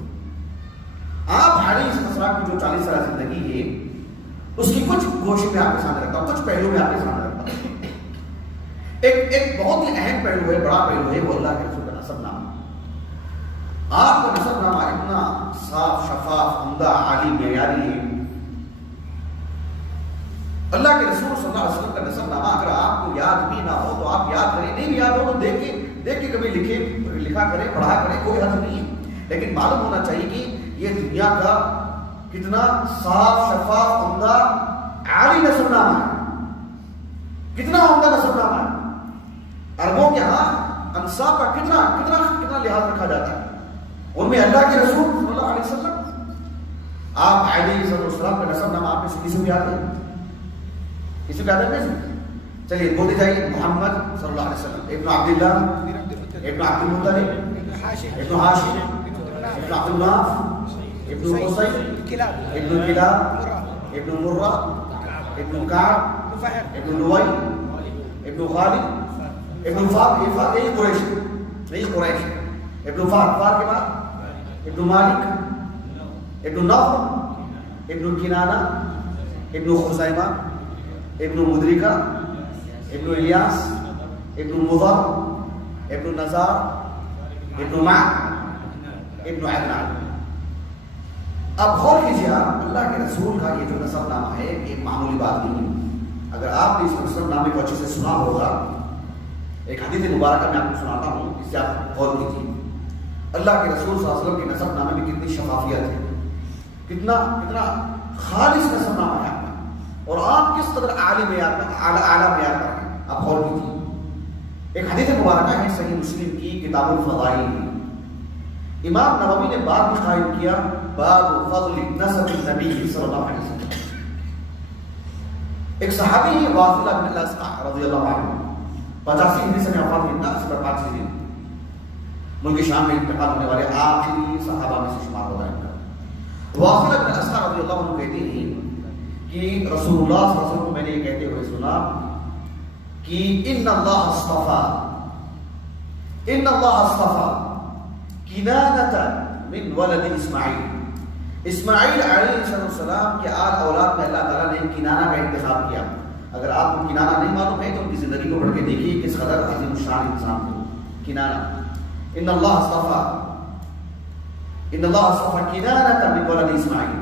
آپ علیہ السلام کی جو 40 سال زندگی ہے اس کی کچھ گوشے میں آپ کے سامنے رکھتا ہوں، کچھ پہلو میں آپ کے سامنے رکھتا ہوں۔ ایک بہت ہی اہم پہلو ہے، بڑا پہلو ہے، وہ اللہ کے رسول کا نسب نامہ۔ آپ کا نسب نامہ اتنا صاف شفاف عمدہ عالی معیاری ہے، اللہ کے رسول صلی اللہ علیہ وسلم کا نسب نامہ اگر آپ کو یاد بھی نہ ہو تو آپ یاد کریں، نہیں بھی یاد ہو تو دیکھ کے کبھی لکھا کریں، پڑھا کریں، کوئی حرج نہیں ہے، لیکن معلوم ہونا چاہیے کہ یہ دنیا کا کتنا صاف شفاف عمدہ عالی نسب نامہ ہے، کتنا عمدہ نسب نامہ ہے۔ عربوں کے ہاں انساب کا کتنا لحاظ رکھا جاتا ہے، ان میں اللہ کے رسول صلی اللہ علیہ وسلم، آپ علیہ السلام کا نسب نامہ آپ میں سے کسی کو یاد ہے؟ کسی کو یاد ہے؟ چلیے بولتے جائیے، محمد صلی اللہ علیہ وسلم، ابن عبداللہ، ابن عبد المطلب، ابن ہاشم، ابن عبد المناف، ابن قصی، ابن کلاب، ابن مرہ، ابن کعب، ابن لوئی، ابن غالب، ابن فار، یہی قریش، ابن فار کے بعد ابن مالک، ابن نضر، ابن کنانہ، ابن خزیمہ، ابن مدرکہ، ابن الیاس، ابن مضر، ابن نزار، ابن معد، ابن عدنان۔ اب غور کیجیے آپ، اللہ کے رسول کا یہ جو نسب نامہ ہے ایک معمولی بات نہیں ہے۔ اگر آپ نے اس نسب نامے کو اچھے سے سنا ہوگا، ایک حدیث مبارکہ میں آپ کو سناتا ہوں، اس سے آپ غور کیجیے، اللہ کے رسول صلی اللہ علیہ وسلم کے نسب نامے میں کتنی شفافیت ہے، کتنا خالص نسب نامہ ہے آپ کا، اور آپ کس قدر اعلیٰ معیار پر ہیں، آپ غور کیجیے۔ ایک حدیث مبارکہ ہے صحیح مسلم کی کتاب الفضائل میں، امام نووی نے باب قائم کیا، باب فضل نسب النبی صلی اللہ علیہ وسلم۔ ایک صحابی ہے واصلہ بن الاسقع رضی اللہ عنہ، 85 ہجری سے وفات ہوئی، 5 ہجری، ملک شام میں انتقال ہونے والے آخری صحابہ میں سے شمار ہوگا ان کا۔ واصلہ بن الاسقع رضی اللہ عنہ کہتے ہیں کہ رسول اللہ صلی اللہ علیہ وسلم کو میں نے یہ کہتے ہوئے سنا کہ ان اللہ اصطفى کنانۃ من ولد اسماعیل علیہ السلام کے آل اولاد میں اللہ تعالیٰ نے کنانہ کا انتخاب کیا۔ اگر آپ کو کنانہ نہیں معلوم ہے تو ان کی زندگی کو پڑھ کے دیکھیے کس قدر عظیم الشان انسان تھے کنانہ۔ ان اللہ اصطفى کنانۃ من ولد اسماعیل،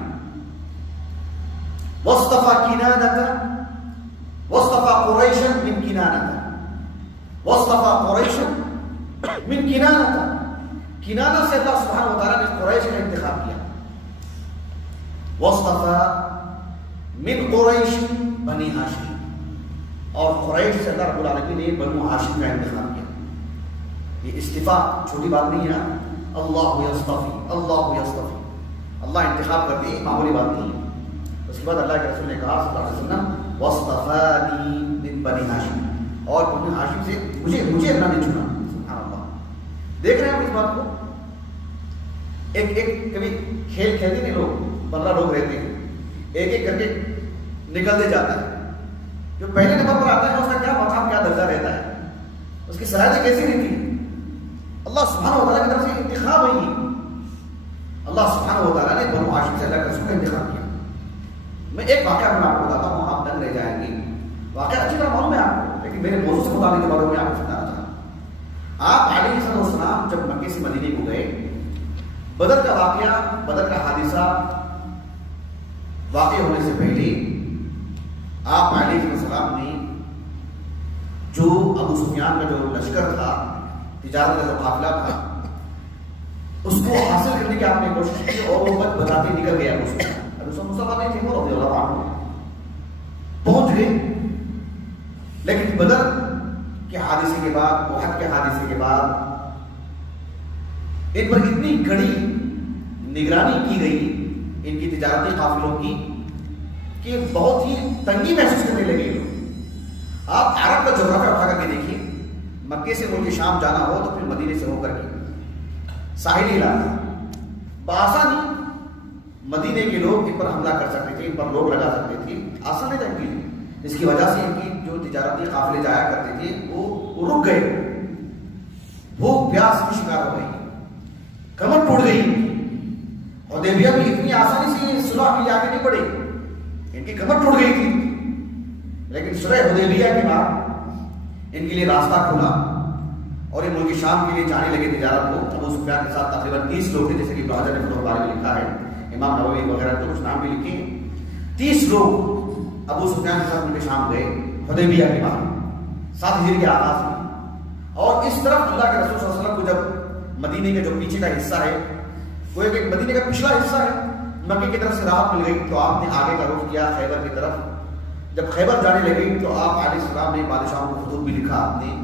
واصطفى كنانة واصطفى قريشا من كنانة واصطفى قريشا من كنانة. کنانہ سے اللہ سبحانہ وتعالیٰ نے قریش کا انتخاب کیا. واصطفى من قریش بنی ہاشم، اور قریش سے اللہ رب العالمین نے بنو ہاشم کا انتخاب کیا. یہ استفاء چھوٹی بات نہیں ہے. اللہ یصطفی، اللہ یصطفی، اللہ انتخاب کرتے ہیں، معمولی بات نہیں ہے. اس کے بعد اللہ کے رسول نے کہا صلی اللہ علیہ وسلم واصطفانی من بنی ہاشم، اور بنی ہاشم سے مجھے اللہ نے چنا. سبحان اللہ. دیکھ رہے ہیں اس بات کو. ایک کبھی کھیل کھیلتے نہیں لوگ، 15 لوگ رہتے ہیں، ایک ایک کر کے نکلتے جاتا ہے. جو پہلے نمبر پر آتا ہے اس کا کیا مقام، کیا درجہ رہتا ہے، اس کی صلاحیتیں کیسی رہتی ہیں. اللہ سبحانہ و تعالیٰ کی طرف سے انتخاب ہوئی. اللہ سبحانہ و تعالیٰ نے بنو ہاشم سے اللہ کے رسول کا انتخاب کیا. میں ایک واقعہ میں آپ کو بتاتا ہوں، آپ دنگ رہ جائیں گے. واقعہ اچھی طرح معلوم ہے آپ کو، لیکن میرے موضوع سے متعلق کے بارے میں آپ کو بتانا چاہتا ہوں. آپ علیہ السلام جب مکے سے مدینے کو گئے، بدر کا واقعہ، بدر کا حادثہ واقع ہونے سے پہلے آپ علیہ السلام نے جو ابو سفیان کا جو لشکر تھا، تجارت کا جو قافلہ تھا، اس کو حاصل کرنے کی آپ نے کوشش کی، اور وہ بتاتے نکل گیا. ابو مصطفیٰ نہیں تھے، وہ رضی اللہ عنہ پہنچ گئے. لیکن بدر کے حادثے کے بعد، احد کے حادثے کے بعد ان پر اتنی کڑی نگرانی کی گئی ان کی تجارتی قافلوں کی کہ بہت ہی تنگی محسوس کرنے لگے لوگ. آپ عرب کا جغرافیہ اٹھا کر کے دیکھیے، مکے سے ملک شام جانا ہو تو پھر مدینے سے ہو کر کے ساحلی علاقہ بآسانی مدینے کے لوگ ان پر حملہ کر سکتے تھے، ان پر لوگ لگا سکتے تھے، آسان نہیں تھا ان کے لیے. اس کی وجہ سے ان کی جو تجارتی قافلے جایا کرتے تھے وہ رک گئے، بھوک پیاس کی شکار ہو گئی، کمر ٹوٹ گئی. حدیبیہ بھی اتنی آسانی سے صلح کے لیے آگے نہیں بڑھے، ان کی کمر ٹوٹ گئی تھی. لیکن صلح حدیبیہ کے بعد ان کے لیے راستہ کھلا اور یہ ملک شام کے لیے جانے لگے تجارت کو. ابو سفیان کے ساتھ تقریباً 30 لوگ تھے، جیسے کہ ابن حجر نے فتح الباری میں لکھا ہے، امام نووی وغیرہ تو کچھ نام بھی لکھے. 30 لوگ ابو سفیان کے ساتھ ملک شام گئے حدیبیہ کے بعد 7 ہجری کے آغاز میں. اور اس طرف اللہ کے رسول صلی اللہ علیہ وسلم کو جب مدینے کے جو پیچھے کا حصہ ہے، وہ ایک مدینے کا پچھلا حصہ ہے، مکے کی طرف سے راحت مل گئی تو آپ نے آگے کا رخ کیا خیبر کی طرف. جب خیبر جانے لگے تو آپ علیہ السلام نے بادشاہوں کو خطوط بھی لکھا. آپ نے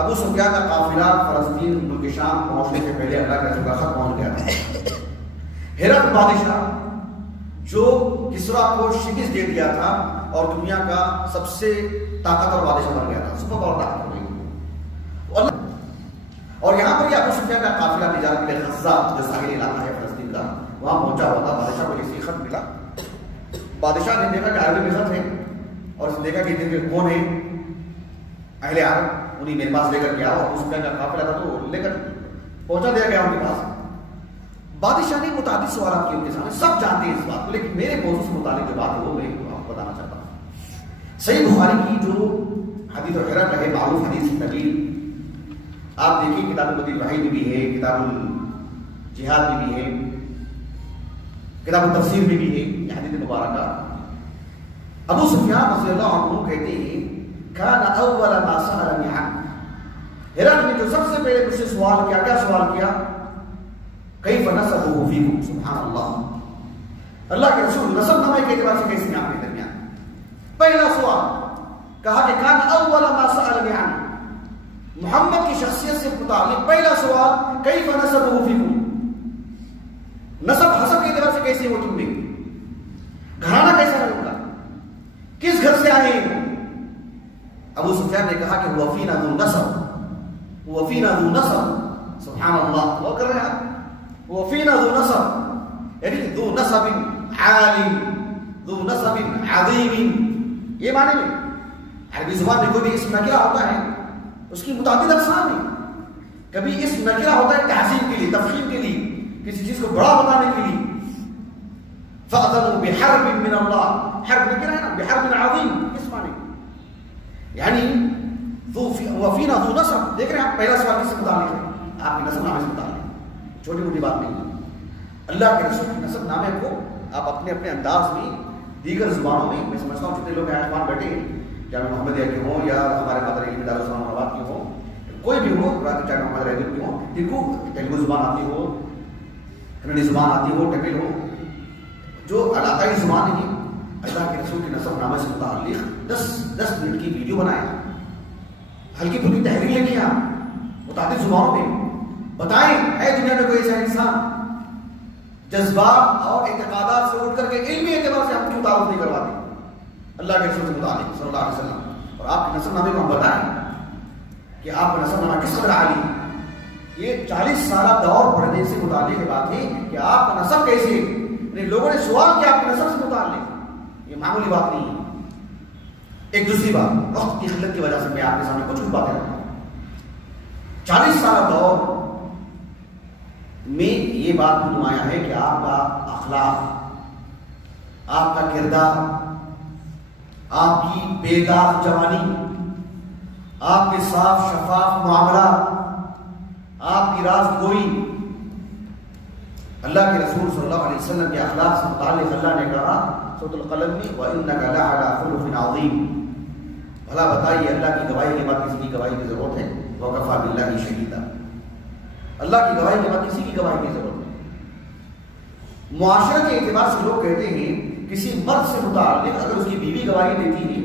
ابو سفیان کا قافلہ فلسطین ملک شام پہنچنے سے پہلے اللہ کے رسول کا خط پہنچ گیا تھا. ہرقل بادشاہ جو کسریٰ کو شکست دے دیا تھا اور دنیا کا سب سے طاقتور بادشاہ بن گیا تھا، سپر پاور طاقت ہو گئی. اور یہاں پر یہ ابو سفیان کا قافلہ تجارت کے لیے غزہ جو ساحلی علاقہ ہے فلسطین کا، وہاں پہنچا ہوا تھا. بادشاہ کو کسی خط ملا، بادشاہ نے دیکھا کہ عربی میں خط ہے، اور اس نے دیکھا کہ کون ہے اہل عرب، انہیں میرے پاس لے کر کے آؤ. ابو سفیان کا قافلہ تھا تو لے کر پہنچا دیا گیا ان کے پاس. بادشاہ نے متعدد سوالات کیے ان کے سامنے، سب جانتے ہیں اس بات کو، لیکن میرے موضوع سے متعلق جو بات ہے وہ میں آپ کو بتانا چاہتا ہوں. صحیح بخاری کی جو حدیث الحرق ہے، معروف حدیث طویل، آپ دیکھیے کتاب البدیع الوحی میں بھی ہے، کتاب الجہاد میں بھی ہے، کتاب التفسیر میں بھی ہے یہ حدیث مبارکہ. ابو سفیان رضی اللہ عنہ کہتے ہیں کان اول ما سألنی عنہ، ہرقل نے جو سب سے پہلے مجھ سے سوال کیا، کیا سوال کیا؟ کیف نسبہ فیکم. سبحان اللہ، اللہ کے رسول نسب نامے کے اعتبار سے کیسے ہیں آپ کے درمیان؟ پہلا سوال کہا کہ کان اول ما سألنی عنہ، محمد کی شخصیت سے متعلق پہلا سوال کیف نسبہ فیکم، نسب حسب کے اعتبار سے کیسے ہو تم میں، گھرانہ کیسا ہے ان کا، کس گھر سے آئے ہیں؟ ابو سفیان نے کہا کہ هو فینا ذو نسب، هو فینا ذو نسب. سبحان اللہ، وہ کر رہے ہیں هو فینا ذو نسب، یعنی ذو نسب عالی، ذو نسب عظیم. یہ معنی میں عربی زبان میں کوئی بھی اسم نکرہ ہوتا ہے اس کی متعدد اقسام ہیں. کبھی اسم نکرہ ہوتا ہے تعظیم کے لیے، تفخیم کے لیے، کسی چیز کو بڑا بنانے کے لیے. فَأْذَنُوا بِحَرْبٍ مِّنَ اللَّهِ، حرب نکرہ ہے نا، بحرب عظیم کس معنی، یعنی وفینا ذو نسب. دیکھ رہے ہیں آپ، پہلا سوال کس سے متعلق ہے؟ آپ کے نسب نامے سے متعلق. چھوٹی موٹی بات نہیں، اللہ کے رسول کے نسب نامے کو آپ اپنے اپنے انداز میں دیگر زبانوں میں سمجھتا ہوں جتنے لوگ آسمان بیٹھے جامعہ محمدیہ کے ہوں یا ہمارے مدر علم دارالسلام آباد کے ہوں، کوئی بھی ہو، چاہے محمد رحیم کی ہوں، جن کو تیلگو زبان آتی ہو، کنڑی زبان آتی ہو، ٹکل ہو، جو علاقائی زبان ہے، اللہ کے رسول کے نسب نامے سے متعلق 10 منٹ کی ویڈیو بنائیں، ہلکی پھلکی تحریر لے کے متعدد زبانوں میں بتائیں ہے دنیا میں کوئی ایسا انسان جذبات اور اعتقادات سے اٹھ کر کے علمی اعتبار سے ہم کیوں تعارف نہیں کرواتے اللہ کے رسول سے متعلق صلی اللہ علیہ وسلم، اور آپ کے نسب نامے کو ہم بتائیں کہ آپ کا نسب نامہ کس قدر عالی ہے۔ یہ 40 سالہ دور پڑھنے سے متعلق بات ہے کہ آپ کا نسب کیسے ہے، یعنی لوگوں نے سوال کیا آپ کے نسب سے متعلق، یہ معمولی بات نہیں ہے۔ ایک دوسری بات، وقت کی قلت کی وجہ سے میں آپ کے سامنے کچھ باتیں رکھتا ہوں۔ 40 سالہ دور میں یہ بات بھی نمایاں ہے کہ آپ کا اخلاق، آپ کا کردار، آپ کی بے داغ جوانی، آپ کے صاف شفاف معاملات، آپ کی راز گوئی، اللہ کے رسول صلی اللہ علیہ وسلم کے اخلاق سے متعلق اللہ نے کہا سورۃ القلم میں وَإِنَّكَ لَعَلَىٰ خُلُقٍ عَظِيمٍ۔ بھلا بتائیے اللہ کی گواہی کے بعد کسی کی گواہی کی ضرورت ہے؟ وَكَفَىٰ بِاللَّهِ شَهِيدًا۔ اللہ کی گواہی کے بعد کسی کی گواہی کی ضرورت ہے۔ معاشرے کے اعتبار سے لوگ کہتے ہیں کسی مرد سے متعلق اگر اس کی بیوی گواہی دیتی ہے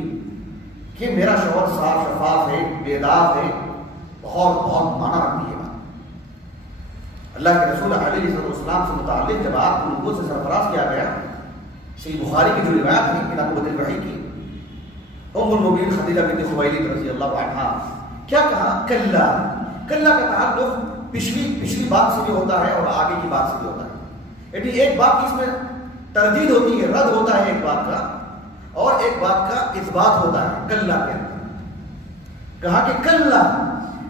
کہ میرا شوہر صاف شفاف ہے، بے داغ ہے، بہت معنی رکھتی ہے بات۔ اللہ کے رسول علیہ السلام سے متعلق جب آپ کو نبوت سے سرفراز کیا گیا، صحیح بخاری کی جو روایت ہے کتاب بدر الوحی کی، ام المؤمنین خدیجہ بنت خویلد رضی اللہ عنہا کیا کہا؟ کلا۔ کلا کا تعلق پچھلی بات سے بھی ہوتا ہے اور آگے کی بات سے بھی ہوتا ہے، یعنی ایک بات کی اس میں تردید ہوتی ہے، رد ہوتا ہے ایک بات کا، اور ایک بات کا اثبات ہوتا ہے کلا کے اندر۔ کہا کہ کلا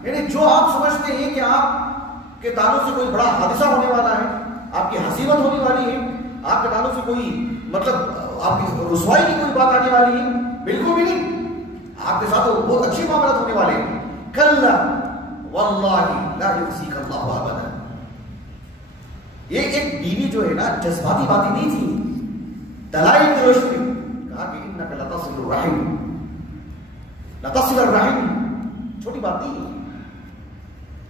یعنی جو آپ سمجھتے ہیں کہ آپ کے تعلق سے کوئی بڑا حادثہ ہونے والا ہے، آپ کی حسیبت ہونے والی ہے، آپ کے تعلق سے کوئی مطلب آپ کی رسوائی کی کوئی بات آنے والی ہے، بالکل بھی نہیں، آپ کے ساتھ بہت اچھی معاملات ہونے والے ہیں۔ کلا واللہ لا یخزیک اللہ ابدا۔ یہ ایک بیوی جو ہے نا جذباتی باتیں نہیں تھی، دلائل کی روشنی میں کہا کہ انک لتصل الرحم، لتصل الرحم چھوٹی بات نہیں ہے،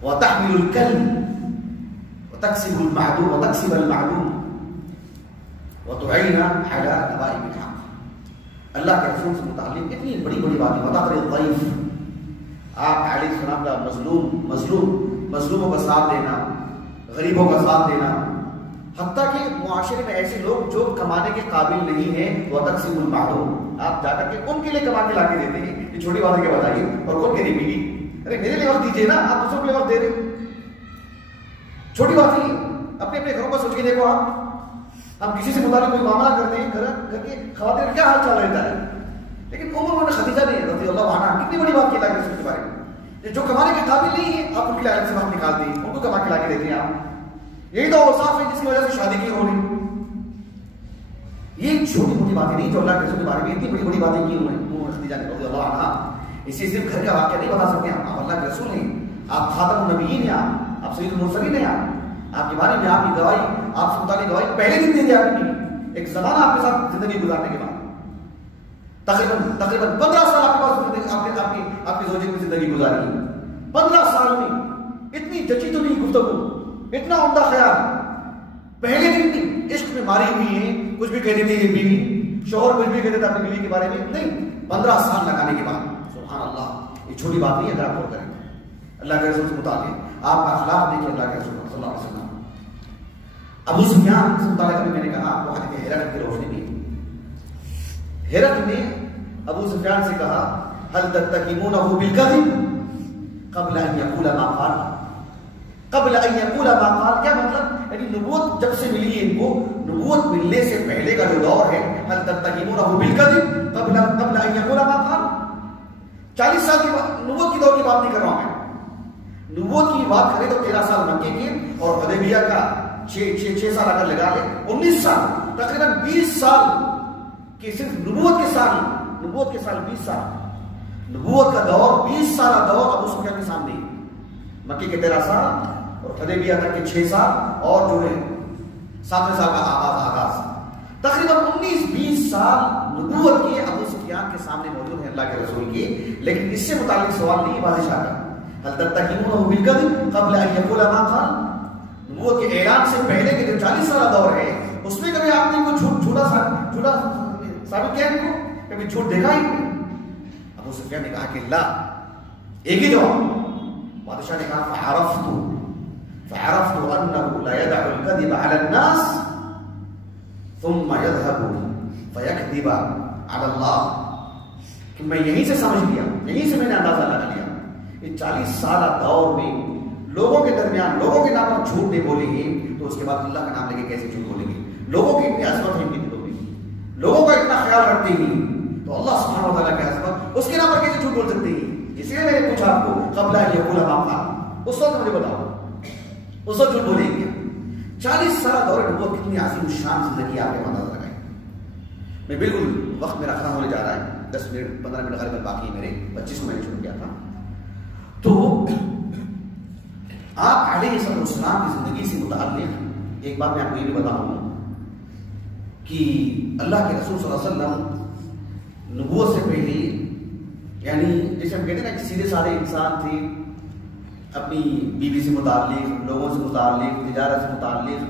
وتحمل الکلب وتکسب المعدوم وتکسب المعدوم وتعین علی نوائب الحق۔ اللہ کے رسول سے متعلق اتنی بڑی باتیں، وتقری الضیف، آپ علیہ السلام کا مظلوموں کا ساتھ دینا، غریبوں کا ساتھ دینا، حتیٰ کہ معاشرے میں ایسے لوگ جو کمانے کے قابل نہیں ہیں وہ تقسیم المعدوم، آپ جا کر کے ان کے لیے کما کے لا کے دیتے ہیں۔ یہ چھوٹی بات ہے کہ بتائیے، اور کون کہتی بیوی ارے میرے لیے وقت دیجیے نا، آپ دوسروں کے لیے وقت دے رہے، چھوٹی بات نہیں۔ اپنے گھروں پر سوچ کے دیکھو، ہم کسی سے متعلق کوئی معاملہ کرتے ہیں، گھر کے خواتین کیا حال چال رہتا ہے، لیکن عمر خدیجہ نے رضی اللہ عنہا کتنی بڑی بات کی اللہ کے رسول کے بارے میں، جو کمانے کے قابل نہیں ہے آپ ان کے لیے الگ سے وقت نکالتے ہیں، ان کو کما کے لا کے دیتے ہیں آپ۔ یہی تو اوصاف ہے جس کی وجہ سے شادی کی ہو رہی۔ یہ چھوٹی موٹی باتیں نہیں جو اللہ کے رسول کے بارے میں اتنی بڑی باتیں کی عمر خدیجہ نے رضی اللہ عنہا۔ اسی صرف گھر کا واقعہ نہیں بتا سکتے آپ اللہ کے رسول ہیں، آپ خاتم النبیین ہیں، آپ سید المرسلین ہیں، آپ کے بارے میں آپ کی گواہی، آپ سے متعلق گواہی پہلے دن دے دی آپ کی، ایک زمانہ آپ کے ساتھ زندگی گزارنے کے بعد تقریباً 15 سال آپ کے پاس آپ کی زوجے کی زندگی گزاری ہے۔ 15 سال میں اتنی جچی تو نہیں گفتگو، اتنا عمدہ خیال، پہلے دن بھی عشق میں ماری ہوئی ہے، کچھ بھی کہہ دیتے یہ بیوی، شوہر کچھ بھی کہہ دیتا اپنی بیوی کے بارے میں، نہیں 15 سال لگانے کے بعد، سبحان اللہ، یہ چھوٹی بات نہیں ہے اگر آپ غور کریں اللہ کے رسول سے متعلق آپ کا اخلاق دیکھیں اللہ کے رسول صلی اللہ علیہ وسلم۔ ابو سفیان سے متعلق میں نے کہا آپ کو حدیث ہرقل کی روشنی میں، ہرقل نے ابو سفیان سے کہا هل تتهمونه بالكذب قبل ان يقول ما قال، قبل ان يقول ما قال کیا مطلب، یعنی نبوت جب سے ملی ہے ان کو، نبوت ملنے سے پہلے کا جو دور ہے، هل تتهمونه بالكذب قبل ان يقول ما قال، 40 سال کی نبوت کی دور کی بات نہیں کر رہا ہوں میں، نبوت کی بات کریں تو 13 سال مکے کے اور حدیبیہ کا 6 سال اگر لگا لے 19 سال، تقریباً 20 سال کی صرف نبوت کے سال 20 سال، نبوت کا دور 20 سالہ دور ابو سفیان کے سامنے، مکے کے 13 سال اور حدیبیہ تک کے 6 سال اور جو ہے 7 سال کا آغاز، تقریباً 19-20 سال نبوت کی ابو سفیان کے سامنے موجود ہے اللہ کے رسول کی، لیکن اس سے متعلق سوال نہیں بادشاہ کا، هل تتهمونه بالكذب قبل ان يقول ما قال، نبوت کے اعلان سے پہلے کے جو 40 سالہ دور ہے اس میں کبھی آپ نے کو جھوٹا ثابت کیا ان کو، کبھی جھوٹ دیکھا ہی نہیں؟ ابو سفیان نے کہا کہ لا، ایک ہی جواب، بادشاہ نے کہا فعرفت انه لا يدع الكذب على الناس ثم يذهب فيكذب على الله، کہ میں یہیں سے سمجھ لیا، یہیں سے میں نے اندازہ لگا لیا، یہ 40 سالہ دور میں لوگوں کے درمیان لوگوں کے نام پر جھوٹ نہیں بولیں گے تو اس کے بعد اللہ کا نام لے کے کیسے جھوٹ بولیں گے؟ لوگوں کی اتنی عظمت ہے ان کی دلوں میں، لوگوں کا اتنا خیال رکھتے ہیں تو اللہ سبحانہ و تعالیٰ کی عظمت اس کے نام پر کیسے جھوٹ بول سکتے ہیں؟ اس لیے میں نے پوچھا آپ کو قبل ان یقول ما قال، اس وقت مجھے بتاؤ اس وقت جھوٹ بولیں گے؟ 40 سالہ دور نبوت کتنی عظیم الشان زندگی آپ کے اندازہ لگائیں۔ میں بالکل وقت میرا ختم ہونے جا رہا ہے، 10 منٹ 15 منٹ غالباً باقی میرے 25 کو میں نے شروع کیا تھا۔ تو آپ علیہ السلام کی زندگی سے متعلق ایک بات میں آپ کو یہ بھی بتاؤں کہ اللہ کے رسول صلی اللہ علیہ وسلم نبوت سے پہلے، یعنی جیسے ہم کہتے ہیں نا کہ سیدھے سارے انسان تھے، اپنی بیوی سے متعلق، لوگوں سے متعلق، تجارت سے متعلق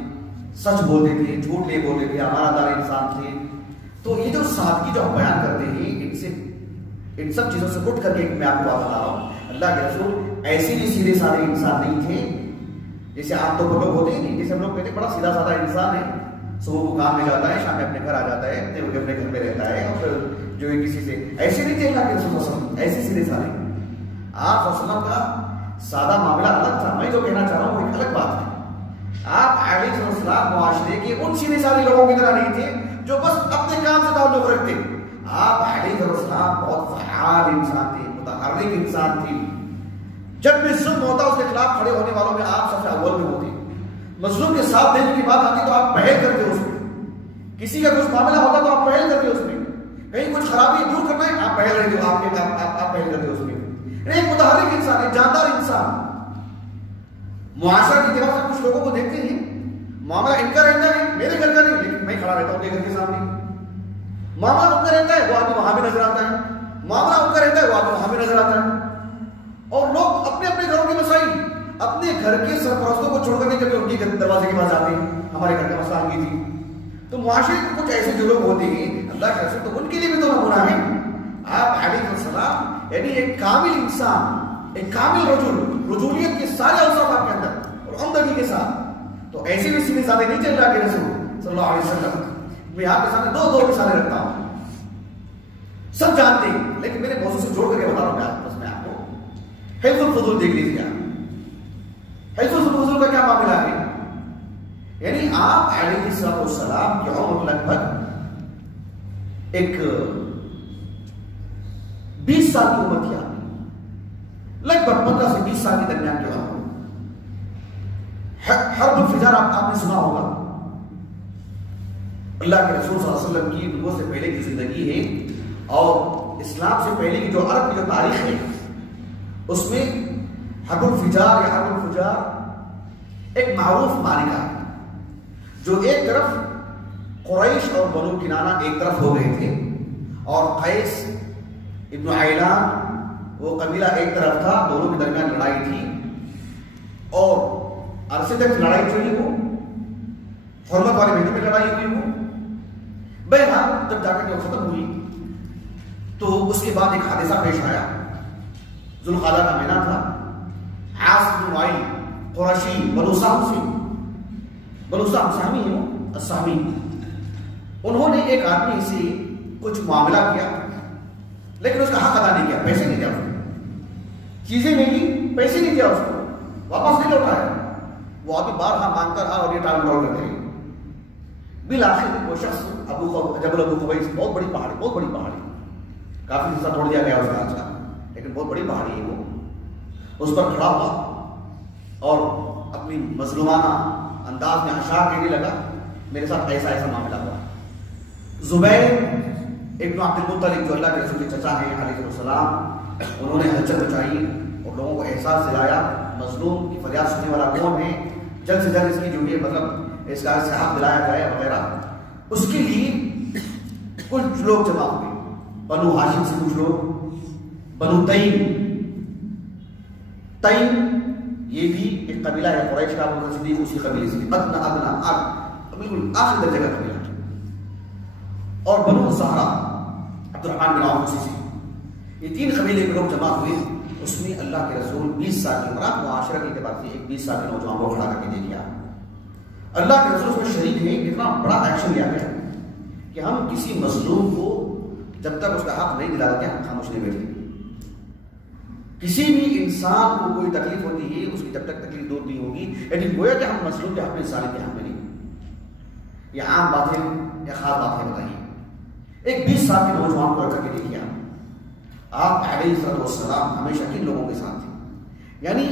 سچ بولتے تھے، جھوٹ نہیں بولتے تھے، امانت دار انسان تھے۔ تو یہ جو سادگی جو ہم بیان کرتے ہیں ان سب چیزوں سے اٹھ کر کے میں آپ کو بات بتا رہا ہوں، اللہ کے رسول ایسے بھی سیدھے سادے انسان نہیں تھے جیسے عام طور پر لوگ ہوتے ہیں، جیسے ہم لوگ کہتے ہیں بڑا سیدھا سادہ انسان ہے، صبح کو کام میں جاتا ہے، شام میں اپنے گھر آ جاتا ہے، اپنے گھر میں رہتا ہے، اور پھر جو ہے کسی سے ایسے نہیں تھے اللہ کے رسول صلی اللہ علیہ وسلم، ایسے سیدھے سادے۔ آپ صلی اللہ علیہ وسلم کا سادہ معاملہ الگ تھا، میں جو کہنا چاہ رہا ہوں وہ ایک الگ بات ہے۔ آپ علیہ السلام معاشرے کے ان سیدھے سادے لوگوں کی طرح نہیں تھے جو بس اپنے کام سے تعلق رکھتے، آپ علیہ السلام بہت فعال انسان تھے، متحرک انسان تھے، جب بھی ظلم ہوتا اس کے خلاف کھڑے ہونے والوں میں آپ سب سے اول میں ہوتے، مظلوم کے ساتھ دینے کی بات آتی تو آپ پہل کرتے اس میں، کسی کا کچھ معاملہ ہوتا تو آپ پہل کرتے اس میں، کہیں کچھ خرابی دور کرنا ہے آپ پہل رہتے ہو، آپ پہل کرتے اس میں۔ ایک متحرک انسان، ایک جاندار انسان، معاشرہ کی طرف سے کچھ لوگوں کو دیکھتے ہیں معاملہ ان کا رہتا ہے، میرے گھر کا نہیں لیکن میں کھڑا رہتا ہوں ان کے گھر کے سامنے، معاملہ ان کا رہتا ہے وہ آدمی وہاں بھی نظر آتا ہے، معاملہ ان کا رہتا ہے وہ آدمی وہاں بھی نظر آتا ہے، اور لوگ اپنے اپنے گھروں کے مسائل اپنے گھر کے سرپرستوں کو چھوڑ کر کے کبھی ان کے دروازے کے پاس جاتے ہیں، ہمارے گھر کا مسئلہ حل کیجیے۔ تو معاشرے میں کچھ ایسے جو لوگ ہوتے ہیں اللہ کے رسول تو ان کے لیے بھی تو نمونہ ہے۔ آپ علیہ السلام یعنی ایک کامل انسان، ایک کامل رجولیت کے سارے اوصاف آپ کے اندر اور عمدگی کے ساتھ، تو ایسے بھی سیدھے سادے نہیں چل رہا کہ رسول صلی اللہ علیہ وسلم۔ میں آپ کے سامنے دو مثالیں رکھتا ہوں، سب جانتے ہیں لیکن میرے موضوع سے جوڑ کر کے بتا رہا ہوں بس میں آپ کو۔ حفظ الفضول دیکھ لیجیے آپ، حفظ الفضول کا کیا معاملہ ہے؟ یعنی آپ علیہ السلام کی عمر لگ بھگ ایک 20 سال کی عمر تھی، لگ بھگ 15 سے 20 سال کے درمیان کی عمر۔ حرب الفجار آپ نے سنا ہوگا، اللہ کے رسول صلی اللہ علیہ وسلم کی نبوت سے پہلے کی زندگی ہے اور اسلام سے پہلے کی جو عرب کی جو تاریخ ہے اس میں حرب الفجار ایک معروف معرکہ ہے، جو ایک طرف قریش اور بنو کنانہ ایک طرف ہو گئے تھے اور قیس ابن عیلان وہ قبیلہ ایک طرف تھا، دونوں کے درمیان لڑائی تھی اور عرصے تک لڑائی چلی ہو، حرمت والے مہینے میں لڑائی ہوئی ہو۔ بہرحال جب جا کر کے وہ ختم ہوئی تو اس کے بعد ایک حادثہ پیش آیا، ذوالقعدہ کا مہینہ تھا، عاص بن وائل قرشی بنو سہمی السہمی، انہوں نے ایک آدمی سے کچھ معاملہ کیا لیکن اس کا حق ادا نہیں کیا، پیسے نہیں دیا، اس کو چیزیں ملی پیسے نہیں دیا، اس کو واپس نہیں لوٹایا، وہ آدمی بارہا مانگتا رہا اور یہ ٹال مٹول کرتے رہے۔ بالآخر وہ شخص جبل ابو قبیس، بہت بڑی پہاڑی، کافی حصہ توڑ دیا گیا اس کا آج کا، لیکن بہت بڑی پہاڑی ہے وہ، اس پر کھڑا ہوا اور اپنی مظلومانہ انداز میں اشعار کہنے لگا، میرے ساتھ ایسا معاملہ ہوا۔ زبیر ابن عبد المطلب جو اللہ کے رسول کے چچا ہیں علیہ السلام، انہوں نے ہلچل مچائی اور لوگوں کو احساس دلایا مظلوم کی فریاد سننے والا کون ہے، جلد سے جلد اس کی جو بھی مطلب اس کا حق دلایا جائے وغیرہ۔ اس کے لیے کچھ لوگ جمع ہوئے، بنو ہاشم سے کچھ لوگ، بنو تیم یہ بھی ایک قبیلہ ہے قریش کا، ابو بکر صدیق اسی قبیلے سے، ادنا بالکل آخر درجے کا قبیلہ، اور بنو زہرا عبد الرحمن بن عوف اسی سے، یہ 3 قبیلے کے لوگ جمع ہوئے۔ اس میں اللہ کے رسول 20 سال کی عمر، معاشرہ کے اعتبار سے ایک 20 سال کے نوجوان کو کھڑا کر کے دے دیا۔ اللہ کے رسول اس میں شریک ہے، اتنا بڑا ایکشن لیا گیا کہ ہم کسی مظلوم کو جب تک اس کا حق نہیں دلا دیتے ہم خاموش نہیں بیٹھتے۔ کسی بھی انسان کو کوئی تکلیف ہوتی ہے، اس کی جب تک تکلیف دور نہیں ہوگی، لیکن گویا کہ ہم مظلوم کے حق میں، ظالم کے حق میں نہیں۔ یہ عام بات ہے یا خاص بات ہے بتائیے؟ ایک 20 سال کے نوجوان کو رکھ کر کے دیکھیے آپ علیہ السلام ہمیشہ کن لوگوں کے ساتھ تھے؟ یعنی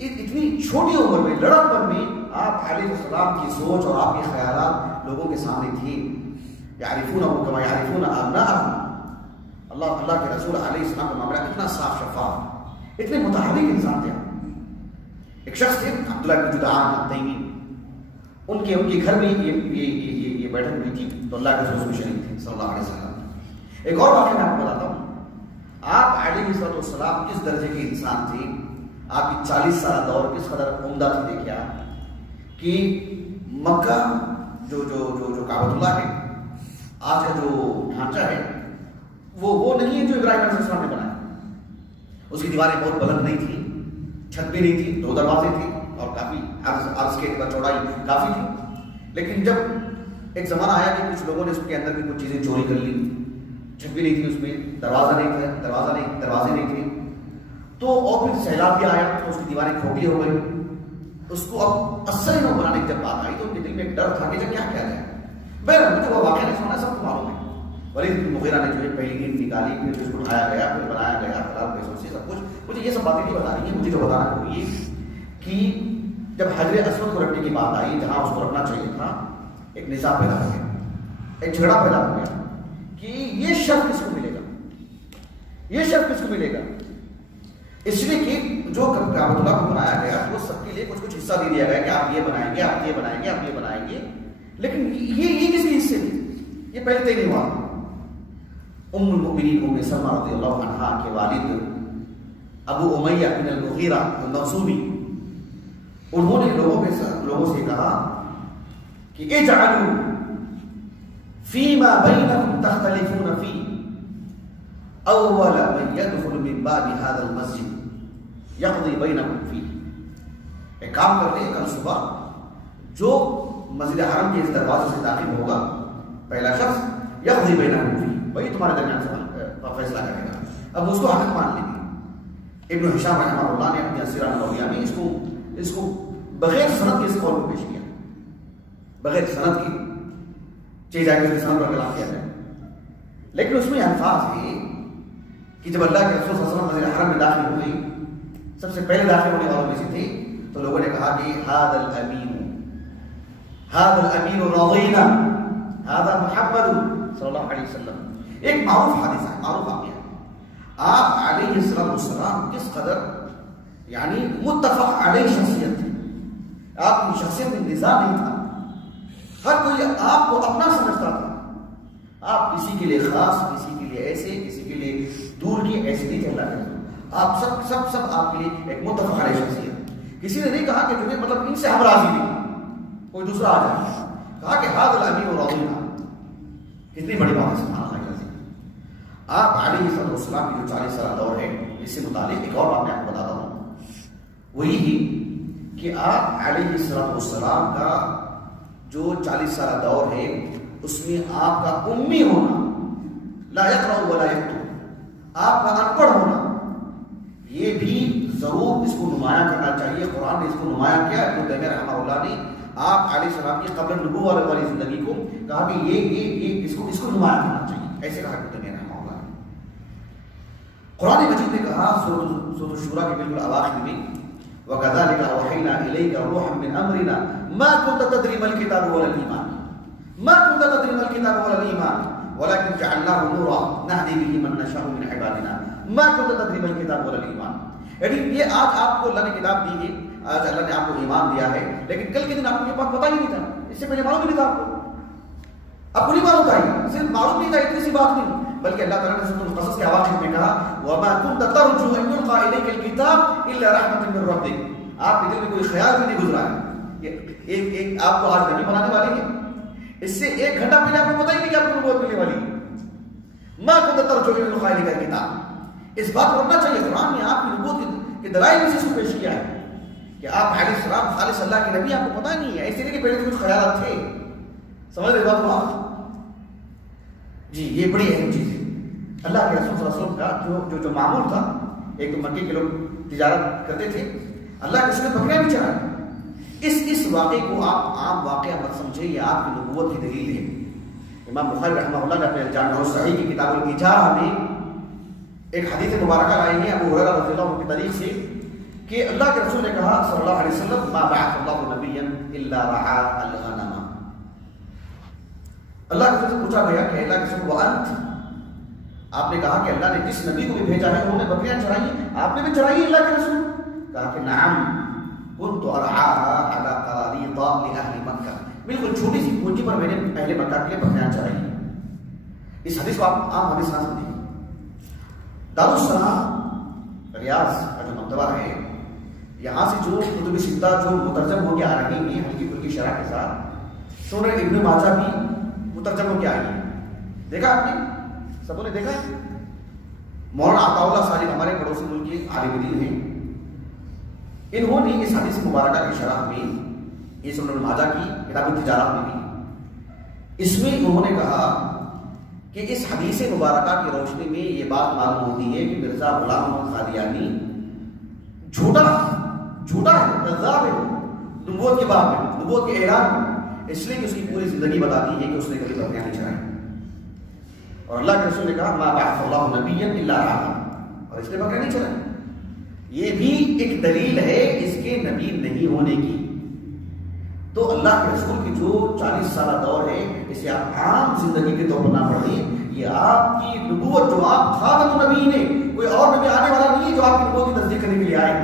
اتنی چھوٹی عمر میں، لڑک پر میں، آپ علیہ السلام کی سوچ اور آپ کے خیالات لوگوں کے سامنے تھے۔ یعرفونہ کما یعرفون ابناءہم، اللہ کے رسول علیہ السلام کا معاملہ اتنا صاف شفاف، اتنے متحرک انسان تھے۔ ایک شخص تھے عبداللہ بن جدعان التیمی، ان کے گھر میں یہ بیٹھک ہوئی تھی تو اللہ کے رسول شریف تھے صلی اللہ علیہ وسلم۔ ایک اور واقعہ میں آپ کو بتاتا ہوں، آپ علیہ السلام کس درجے کے انسان تھے، آپ کی 40 سالہ دور کس قدر عمدہ تھی۔ دیکھیں آپ کہ مکہ جو کعبۃ اللہ ہے، آج کا جو ڈھانچہ ہے وہ نہیں ہے جو ابراہیم علیہ السلام نے بنایا۔ اس کی دیواریں بہت بلند نہیں تھی، چھت بھی نہیں تھی، 2 دروازے تھے اور کافی عرض کے چوڑائی کافی تھی۔ لیکن جب ایک زمانہ آیا کہ کچھ لوگوں نے اس کے اندر بھی کچھ چیزیں چوری کر لی، چھت بھی نہیں تھی، اس میں دروازے نہیں تھے، تو اور پھر سیلاب بھی آیا تو اس کی دیواریں کھوکھلی ہو گئی۔ اس کو اب 80 نو بنانے کی جب بات آئی تو ان کے دل میں ایک ڈر تھا کہ جب کیا کیا جائے۔ بہرحال مجھے وہ واقعہ نہیں سنا، سب کو معلوم ہے۔ ولید بن مغیرہ نے جو ہے پہلی اینٹ نکالی، پھر اس کو اٹھایا گیا، پھر بنایا گیا، خراب پیسوں سے سب کچھ۔ مجھے یہ سب باتیں نہیں بتا رہی ہیں، مجھے جو بتانا ہے وہ یہ کہ جب حجر اسود کو رکھنے کی بات آئی جہاں اس کو رکھنا چاہیے تھا، ایک نظام پیدا ہو گیا، ایک جھگڑا پیدا ہو گیا کہ یہ شرف کس کو ملے گا، یہ شرف کس کو ملے گا۔ اس لیے کہ جو کعبۃ اللہ کو بنایا گیا وہ سب کے لیے کچھ حصہ دے دیا گیا کہ آپ یہ بنائیں گے، آپ یہ بنائیں گے، آپ یہ بنائیں گے، لیکن یہ کس کے حصے میں؟ یہ پہلے طے نہیں ہوا۔ ام المؤمنین ام سلمہ رضی اللہ عنہا کے والد ابو امیہ بن المغیرہ المخزومی، انہوں نے لوگوں سے کہا کہ اجعلوا فیما بینکم تختلفون فی اول من يدخل من باب هذا المسجد یقضی بینکم فی۔ ایک کام کر لیں، کل صبح جو مسجد حرم کے اس دروازے سے داخل ہوگا پہلا شخص یقضی بینکم فی، وہی تمہارے درمیان سے فیصلہ کرے گا۔ اب اس کو حق مان لیں گے۔ ابن ہشام رحمہ اللہ نے اپنی سیرہ نبویہ میں اس کو بغیر سند کے اس قول کو پیش کیا، بغیر سند کی چیز آئے گی سند پر کلام کیا جائے، لیکن اس میں الفاظ ہے کہ جب اللہ کے رسول صلی اللہ علیہ وسلم مسجد حرم میں داخل ہوئے، سب سے پہلے داخل ہونے والوں میں سے تھے، تو لوگوں نے کہا کہ هذا الامین رضینا، هذا محمد صلی اللہ علیہ وسلم۔ ایک معروف حادثہ ہے، معروف واقعہ ہے، آپ علیہ السلام کس قدر یعنی متفق علیہ شخصیت تھی، آپ کی شخصیت میں نزاع نہیں تھا، ہر کوئی آپ کو اپنا سمجھتا تھا، آپ کسی کے لیے خاص، کسی کے لیے ایسے، کسی کے لیے دور کی ایسے نہیں چل رہا ہے، آپ سب آپ کے لیے ایک متفق علیہ شخصیت۔ کسی نے نہیں کہا کہ جو مطلب ان سے ہم راضی نہیں، کوئی دوسرا آ جائے، کہا کہ هذا الامین رضینا۔ کتنی بڑی بات ہے سبحان اللہ۔ آپ علیہ السلام کی جو 40 سالہ دور ہے، اس سے متعلق ایک اور بات میں آپ کو بتاتا ہوں، وہی کہ آپ علیہ السلام کا جو 40 سالہ دور ہے اس میں آپ کا امی ہونا، لا یقرأ ولا یکتب، آپ کا ان پڑھ ہونا، یہ بھی ضرور اس کو نمایاں کرنا چاہیے۔ قرآن نے اس کو نمایاں کیا۔ ابن تیمیہ رحمہ اللہ نے آپ علیہ السلام کی قبل نبوت والی زندگی کو کہا کہ یہ اس کو نمایاں کرنا چاہیے، ایسے کہا ابن تیمیہ رحمہ اللہ نے۔ قرآن مجید نے کہا سورۃ الشورى کے بالکل اواخر میں، وَكَذَلِكَ أَوْحَيْنَا إِلَيْكَ رُوحًا مِّنْ أَمْرِنَا مَا كُنْتَ تَدْرِي مَا الْكِتَابُ وَلَا الْإِيمَانُ مَا كُنْتَ تَدْرِي مَا الْكِتَابُ وَلَا الْإِيمَانُ وَلَكِنْ جَعَلْنَاهُ نُورًا نَهْدِي بِهِ مَن نَّشَاءُ مِنْ عِبَادِنَا مَا كُنْتَ تَدْرِي مَا الْكِتَابُ وَلَا الْإِيمَانُ۔ یعنی یہ آج آپ کو اللہ نے کتاب دی ہے، آج اللہ نے آپ کو ایمان دیا ہے، لیکن کل کے دن آپ کو یہ بات پتہ ہی نہیں تھا، اس سے پہلے معلوم نہیں تھا آپ کو۔ اب بری بات بتائی، صرف معلوم نہیں تھا، اتنی سی بات نہیں، بلکہ اللہ تعالیٰ نے سورۃ القصص کے آخر میں کہا وَمَا كُنْتَ تَرْجُو أَن يُلْقَىٰ إِلَيْكَ الْكِتَابُ إِلَّا رَحْمَةً مِّن رَّبِّكَ، آپ کے دل میں کوئی خیال بھی نہیں گزرا ہے ایک آپ کو آج نبی بنانے والے ہیں، اس سے ایک گھنٹہ پہلے آپ کو پتہ ہی نہیں کہ آپ کو نبوت ملنے والی ہے۔ مَا كُنْتَ تَرْجُو أَن يُلْقَىٰ إِلَيْكَ الْكِتَابُ، اس بات کو رکھنا چاہیے، قرآن نے آپ کی نبوت کے دلائل میں سے پیش کیا ہے کہ آپ علیہ السلام خالص اللہ کے نبی، آپ کو پتہ نہیں ہے، اس لیے کہ پہلے کچھ خیالات تھے، سمجھ رہے بات کو آپ؟ جی یہ بڑی اہم چیز ہے۔ اللہ کے رسول صلی اللہ علیہ وسلم کا جو معمول تھا، ایک تو مکے کے لوگ تجارت کرتے تھے، اللہ کے رسول نے بکریاں بھی چرائیں، اس واقعے کو آپ عام واقعہ مت سمجھے، یہ آپ کی نبوت کی دلیل ہے۔ امام بخاری رحمہ اللہ نے اپنے الجامع الصحیح کی کتاب الایجاء میں ایک حدیث مبارکہ لائی ہے ابو ہریرہ رضی اللہ عنہ کی طریق سے کہ اللہ کے رسول نے کہا صلی اللہ علیہ وسلم ما بعث اللہ نبیا الا رعا الغنم، اللہ کے رسول سے پوچھا گیا کہ اللہ کے رسول وانت، آپ نے کہا کہ اللہ نے جس نبی کو بھی بھیجا ہے انہوں نے بکریاں چرائی، آپ نے بھی چرائی اللہ کے رسول؟ کہا کہ نعم كنت ارعاها على قراريط لاهل مکہ، بالکل چھوٹی سی پونجی پر میں نے پہلے مکہ کے لیے بکریاں چرائی۔ اس حدیث کو آپ عام حدیث نہ سمجھیں، دارالسلام ریاض کا جو مکتبہ ہے، یہاں سے جو کتب ستہ جو مترجم ہو کے آ رہی ہیں ہلکی پھلکی شرح کے ساتھ، سنن ابن ماجہ بھی مترجم ہو کے آئی ہے، دیکھا آپ نے؟ سبوں نے دیکھا ہے؟ مولانا عطا اللہ صالح ہمارے پڑوسی ملک کے عالم دین ہیں، انہوں نے اس حدیث مبارکہ کی شرح میں، یہ سنن ماجہ کی کتاب التجارات میں بھی، اس میں انہوں نے کہا کہ اس حدیث مبارکہ کی روشنی میں یہ بات معلوم ہوتی ہے کہ مرزا غلام محمد قادیانی جھوٹا ہے، کذاب ہے نبوت کے باب میں، نبوت کے اعلان میں، اس لیے کہ اس کی پوری زندگی بتاتی ہے کہ اس نے کبھی بکریاں نہیں چرائیں، اور اللہ کے رسول نے کہا ما بعث اللہ نبیا الا رعا، اور اس نے بکریاں نہیں چرائیں۔ یہ بھی ایک دلیل ہے اس کے نبی نہیں ہونے کی۔ تو اللہ کے رسول کی جو 40 سالہ دور ہے، اسے آپ عام زندگی کے طور پر نہ پڑھیں، یہ آپ کی نبوت جو آپ خاتم النبیین ہے، کوئی اور نبی آنے والا نہیں ہے جو آپ کی نبوت کی تصدیق کرنے کے لیے آئے۔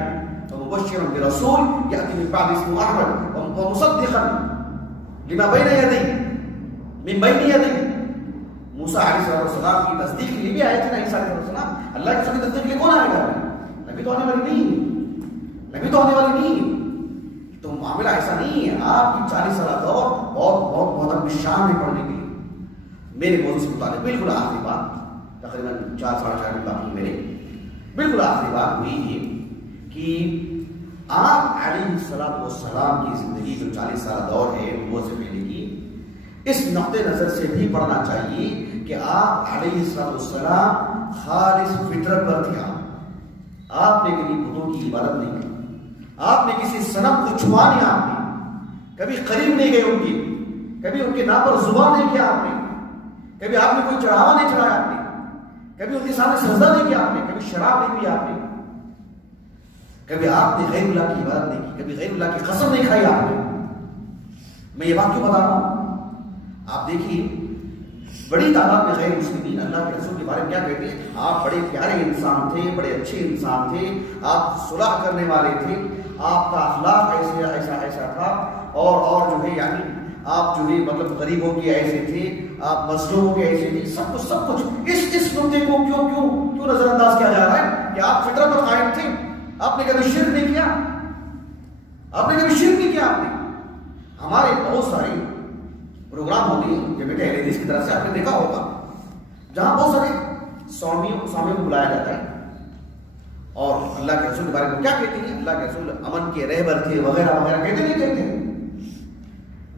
ومبشرا برسول یأتی من بعد اسمه احمد ومصدقا لما بین یدیہ من بین یدیہ، موسیٰ علیہ السلام کی تصدیق کے لیے بھی آئے تھے نا عیسیٰ علیہ السلام، اللہ کے رسول کی تصدیق کے لیے کون آئے گا؟ نبی تو آنے والی نہیں، تو معاملہ ایسا نہیں ہے۔ آپ کی 40 سالہ دور بہت نشان ہے پڑھنے کے لیے۔ میرے موضوع سے متعلق بالکل آخری بات، تقریباً 4-4.5 منٹ باقی میرے، بالکل آخری بات ہوئی ہے کہ آپ علیہ السلام کی زندگی جو 40 سالہ دور ہے وہ سے پہلے کی، اس نقطۂ نظر سے بھی پڑھنا چاہیے کہ آپ علیہ السلام خالص فطرت پر تھے۔ آپ نے کبھی بتوں کی عبادت نہیں کی، آپ نے کسی صنم کو چھوا نہیں، آپ نے کبھی قریب نہیں گئے ان کے، کبھی ان کے نام پر زبان نہیں کیا آپ نے، کبھی آپ نے کوئی چڑھاوا نہیں چڑھایا آپ نے، کبھی ان کے سامنے سجدہ نہیں کیا آپ نے، کبھی شراب نہیں پی آپ نے، کبھی آپ نے غیر اللہ کی عبادت نہیں کی، کبھی غیر اللہ کی قسم نہیں کھائی آپ نے۔ میں یہ بات کیوں بتا رہا ہوں؟ آپ دیکھیے بڑی تعداد میں غیر مسلمین اللہ کے رسول کے بارے میں کیا کہتے ہیں، آپ بڑے پیارے انسان تھے، بڑے اچھے انسان تھے، آپ صلح کرنے والے تھے، آپ کا اخلاق ایسا تھا، اور جو ہے یعنی آپ جو ہے مطلب غریبوں کے ایسے تھے، آپ مظلوموں کے ایسے تھے، سب کچھ اس نقطے کو کیوں نظر انداز کیا جا رہا ہے کہ آپ فطرت پر قائم تھے، آپ نے کبھی شرک نہیں کیا، آپ نے ہمارے بہت سارے پروگرام ہوتے ہیں جب بیٹے اہل حدیث کی طرف سے آپ نے دیکھا ہوگا، جہاں بہت سارے سوامیوں کو بلایا جاتا ہے، اور اللہ کے رسول کے بارے میں کیا کہتے ہیں؟ اللہ کے رسول امن کے رہبر تھے وغیرہ وغیرہ، کہتے نہیں کہتے؟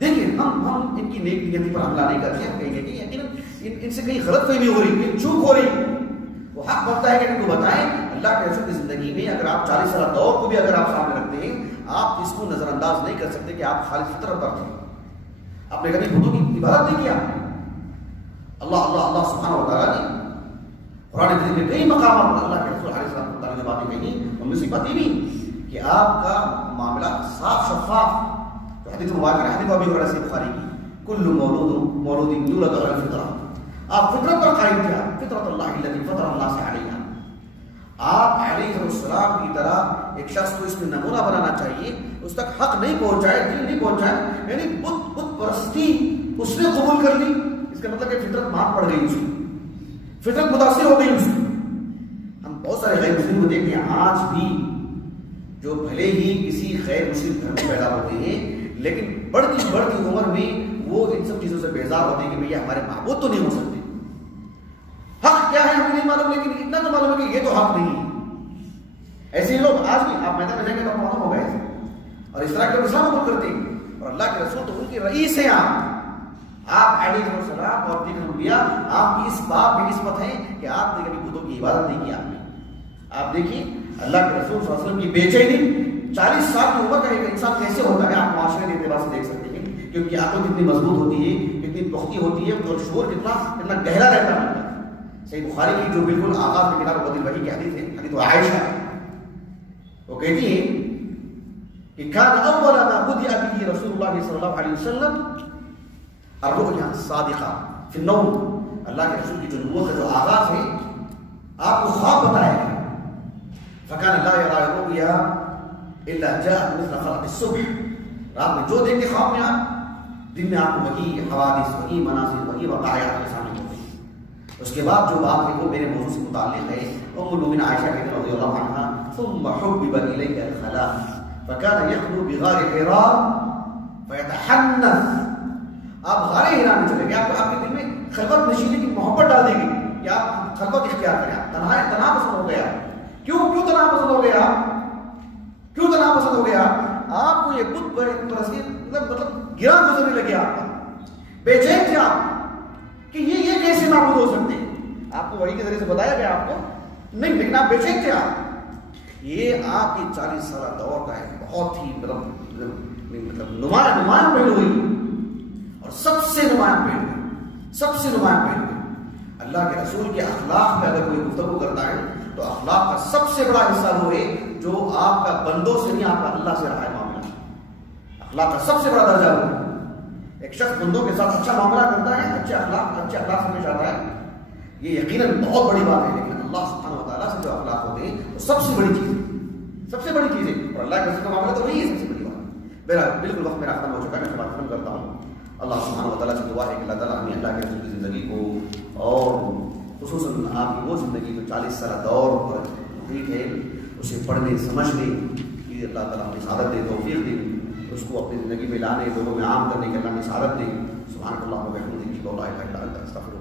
دیکھیں ہم ان کی نیک نیتی پر حملہ نہیں کرتے، ہم کہیں کہ یقیناً ان سے کہیں غلط فہمی ہو رہی ہے، چوک ہو رہی، وہ حق بنتا ہے کہ ان کو بتائیں۔ اللہ کے رسول کی زندگی میں اگر آپ 40 سالہ دور کو بھی اگر آپ سامنے رکھتے ہیں، آپ اس کو نظر انداز نہیں کر سکتے کہ آپ خالص فطرت پر تھے، آپ نے کبھی بتوں کی عبادت نہیں کیا۔ اللہ سبحانہ و تعالیٰ نے قرآن کریم میں کئی مقامات پر اللہ کے رسول علیہ السلام نے باتیں کہی، ان میں سے بات یہ بھی کہ آپ کا معاملہ صاف شفاف، حدیث مبارک حدیث ابی ہریرہ سے بخاری کی، کل مولود یولد علی الفطرہ، آپ فطرت پر قائم تھے، فطرت اللہ التي فطر الناس علیہا۔ آپ علیہ السلام کی طرح ایک شخص کو اس میں نمونہ بنانا چاہیے، اس تک حق نہیں پہنچائے، دین نہیں پہنچائے، یعنی بت پرستی اس نے قبول کر لی، کا مطلب کہ فطرت مات پڑ گئی اس کی، فطرت متاثر ہو گئی اس کی۔ ہم بہت سارے غیر مسلم کو دیکھتے ہیں آج بھی جو بھلے ہی کسی غیر مسلم گھر میں پیدا ہوتے ہیں لیکن بڑھتی بڑھتی عمر میں وہ ان سب چیزوں سے بیزار ہوتے ہیں کہ بھئی ہمارے معبود تو نہیں ہو سکتے، حق کیا ہے ہمیں نہیں معلوم لیکن اتنا تو معلوم ہے کہ یہ تو حق نہیں ہے۔ ایسے لوگ آج بھی آپ میدان میں جائیں گے تو معلوم ہوگا ایسے، اور اس طرح کے لوگ اسلام قبول کرتے ہیں اور اللہ کے رسول تو ان کے رئیس ہیں۔ آپ علیہ السلام اور دیگر انبیاء آپ کی اس بات میں نسبت ہیں کہ آپ نے کبھی بتوں کی عبادت نہیں کی۔ آپ دیکھیے اللہ کے رسول صلی اللہ علیہ وسلم کی بے چینی 40 سال کی عمر کا ایک انسان کیسے ہوتا ہے آپ معاشرے کے اعتبار سے دیکھ سکتے ہیں کہ ان کی عقل کتنی مضبوط ہوتی ہے، کتنی پختہ ہوتی ہے اور شعور کتنا گہرا رہتا ہے۔ صحیح بخاری کی جو بالکل آغاز میں کتاب بدل وحی کی حدیث ہے، حدیث عائشہ، وہ کہتی ہے کہ کان اول ما بدأ به رسول اللہ صلی اللہ علیہ وسلم الرؤیا الصادقہ فی النوم، اللہ کے رسول کی جو نبوت کا جو آغاز ہے آپ کو خواب بتایا گیا، فکان لا یرى الرؤیا الا جاء مثل خلق الصبح، رات میں جو دیکھتے خواب میں آپ، دن میں آپ کو وہی حوادث، وہی مناظر، وہی واقعات کے سامنے ہوتے ہیں۔ اس کے بعد جو بات ہے وہ میرے موضوع سے متعلق ہے۔ ام المؤمنین عائشہ رضی اللہ عنہا ثم حبب الیک الخلاء فكان يخلو بغار حراء فيتحنث، آپ غار حراء میں چلے گئے، آپ کے دل میں خلوت نشینی کی محبت ڈال دی گئی کہ آپ خلوت اختیار کریں، تنہا پسند ہو گیا۔ کیوں تنہا پسند ہو گیا؟ کیوں تنہا پسند ہو گیا؟ آپ کو یہ بت پرستی مطلب گرا گزرنے لگے، آپ کا بے چین تھے آپ کہ یہ کیسے معبود ہو سکتے ہیں؟ آپ کو وحی کے ذریعے سے بتایا گیا آپ کو نہیں، لیکن آپ بے چین تھے۔ آپ یہ آپ کی 40 سالہ دور کا ایک بہت ہی مطلب نمایاں پہلو ہوئی اور سب سے نمایاں پہلو اللہ کے رسول کے اخلاق میں اگر کوئی گفتگو کرتا ہے تو اخلاق کا سب سے بڑا حصہ وہ ہے جو آپ کا بندوں سے نہیں، آپ کا اللہ سے رہا ہے معاملہ۔ اخلاق کا سب سے بڑا درجہ وہ ہے، ایک شخص بندوں کے ساتھ اچھا معاملہ کرتا ہے، اچھے اخلاق سے پیش آتا ہے، یہ یقیناً بہت بڑی بات ہے، لیکن اللہ سبحانہ و تعالیٰ سے جو اخلاق ہوتے ہیں وہ سب سے بڑی چیز ہے، اور اللہ کے رسول کا معاملہ تو وہی ہے سب سے بڑی بات۔ میرا بالکل وقت میرا ختم ہو چکا ہے، میں بات ختم کرتا ہوں۔ اللہ سبحانہ و تعالیٰ سے دعا ہے کہ اللہ تعالیٰ ہمیں اللہ کے رسول کی زندگی کو اور خصوصاً آپ کی وہ زندگی جو 40 سالہ دور پر محیط ہے اسے پڑھنے سمجھنے کی اللہ تعالیٰ ہمیں سعادت دے، توفیق دے، اس کو اپنی زندگی میں لانے، لوگوں میں عام کرنے کی اللہ ہمیں سعادت دے۔ سبحانک اللہم و بحمدک، لا الہ الا انت، استغفرک۔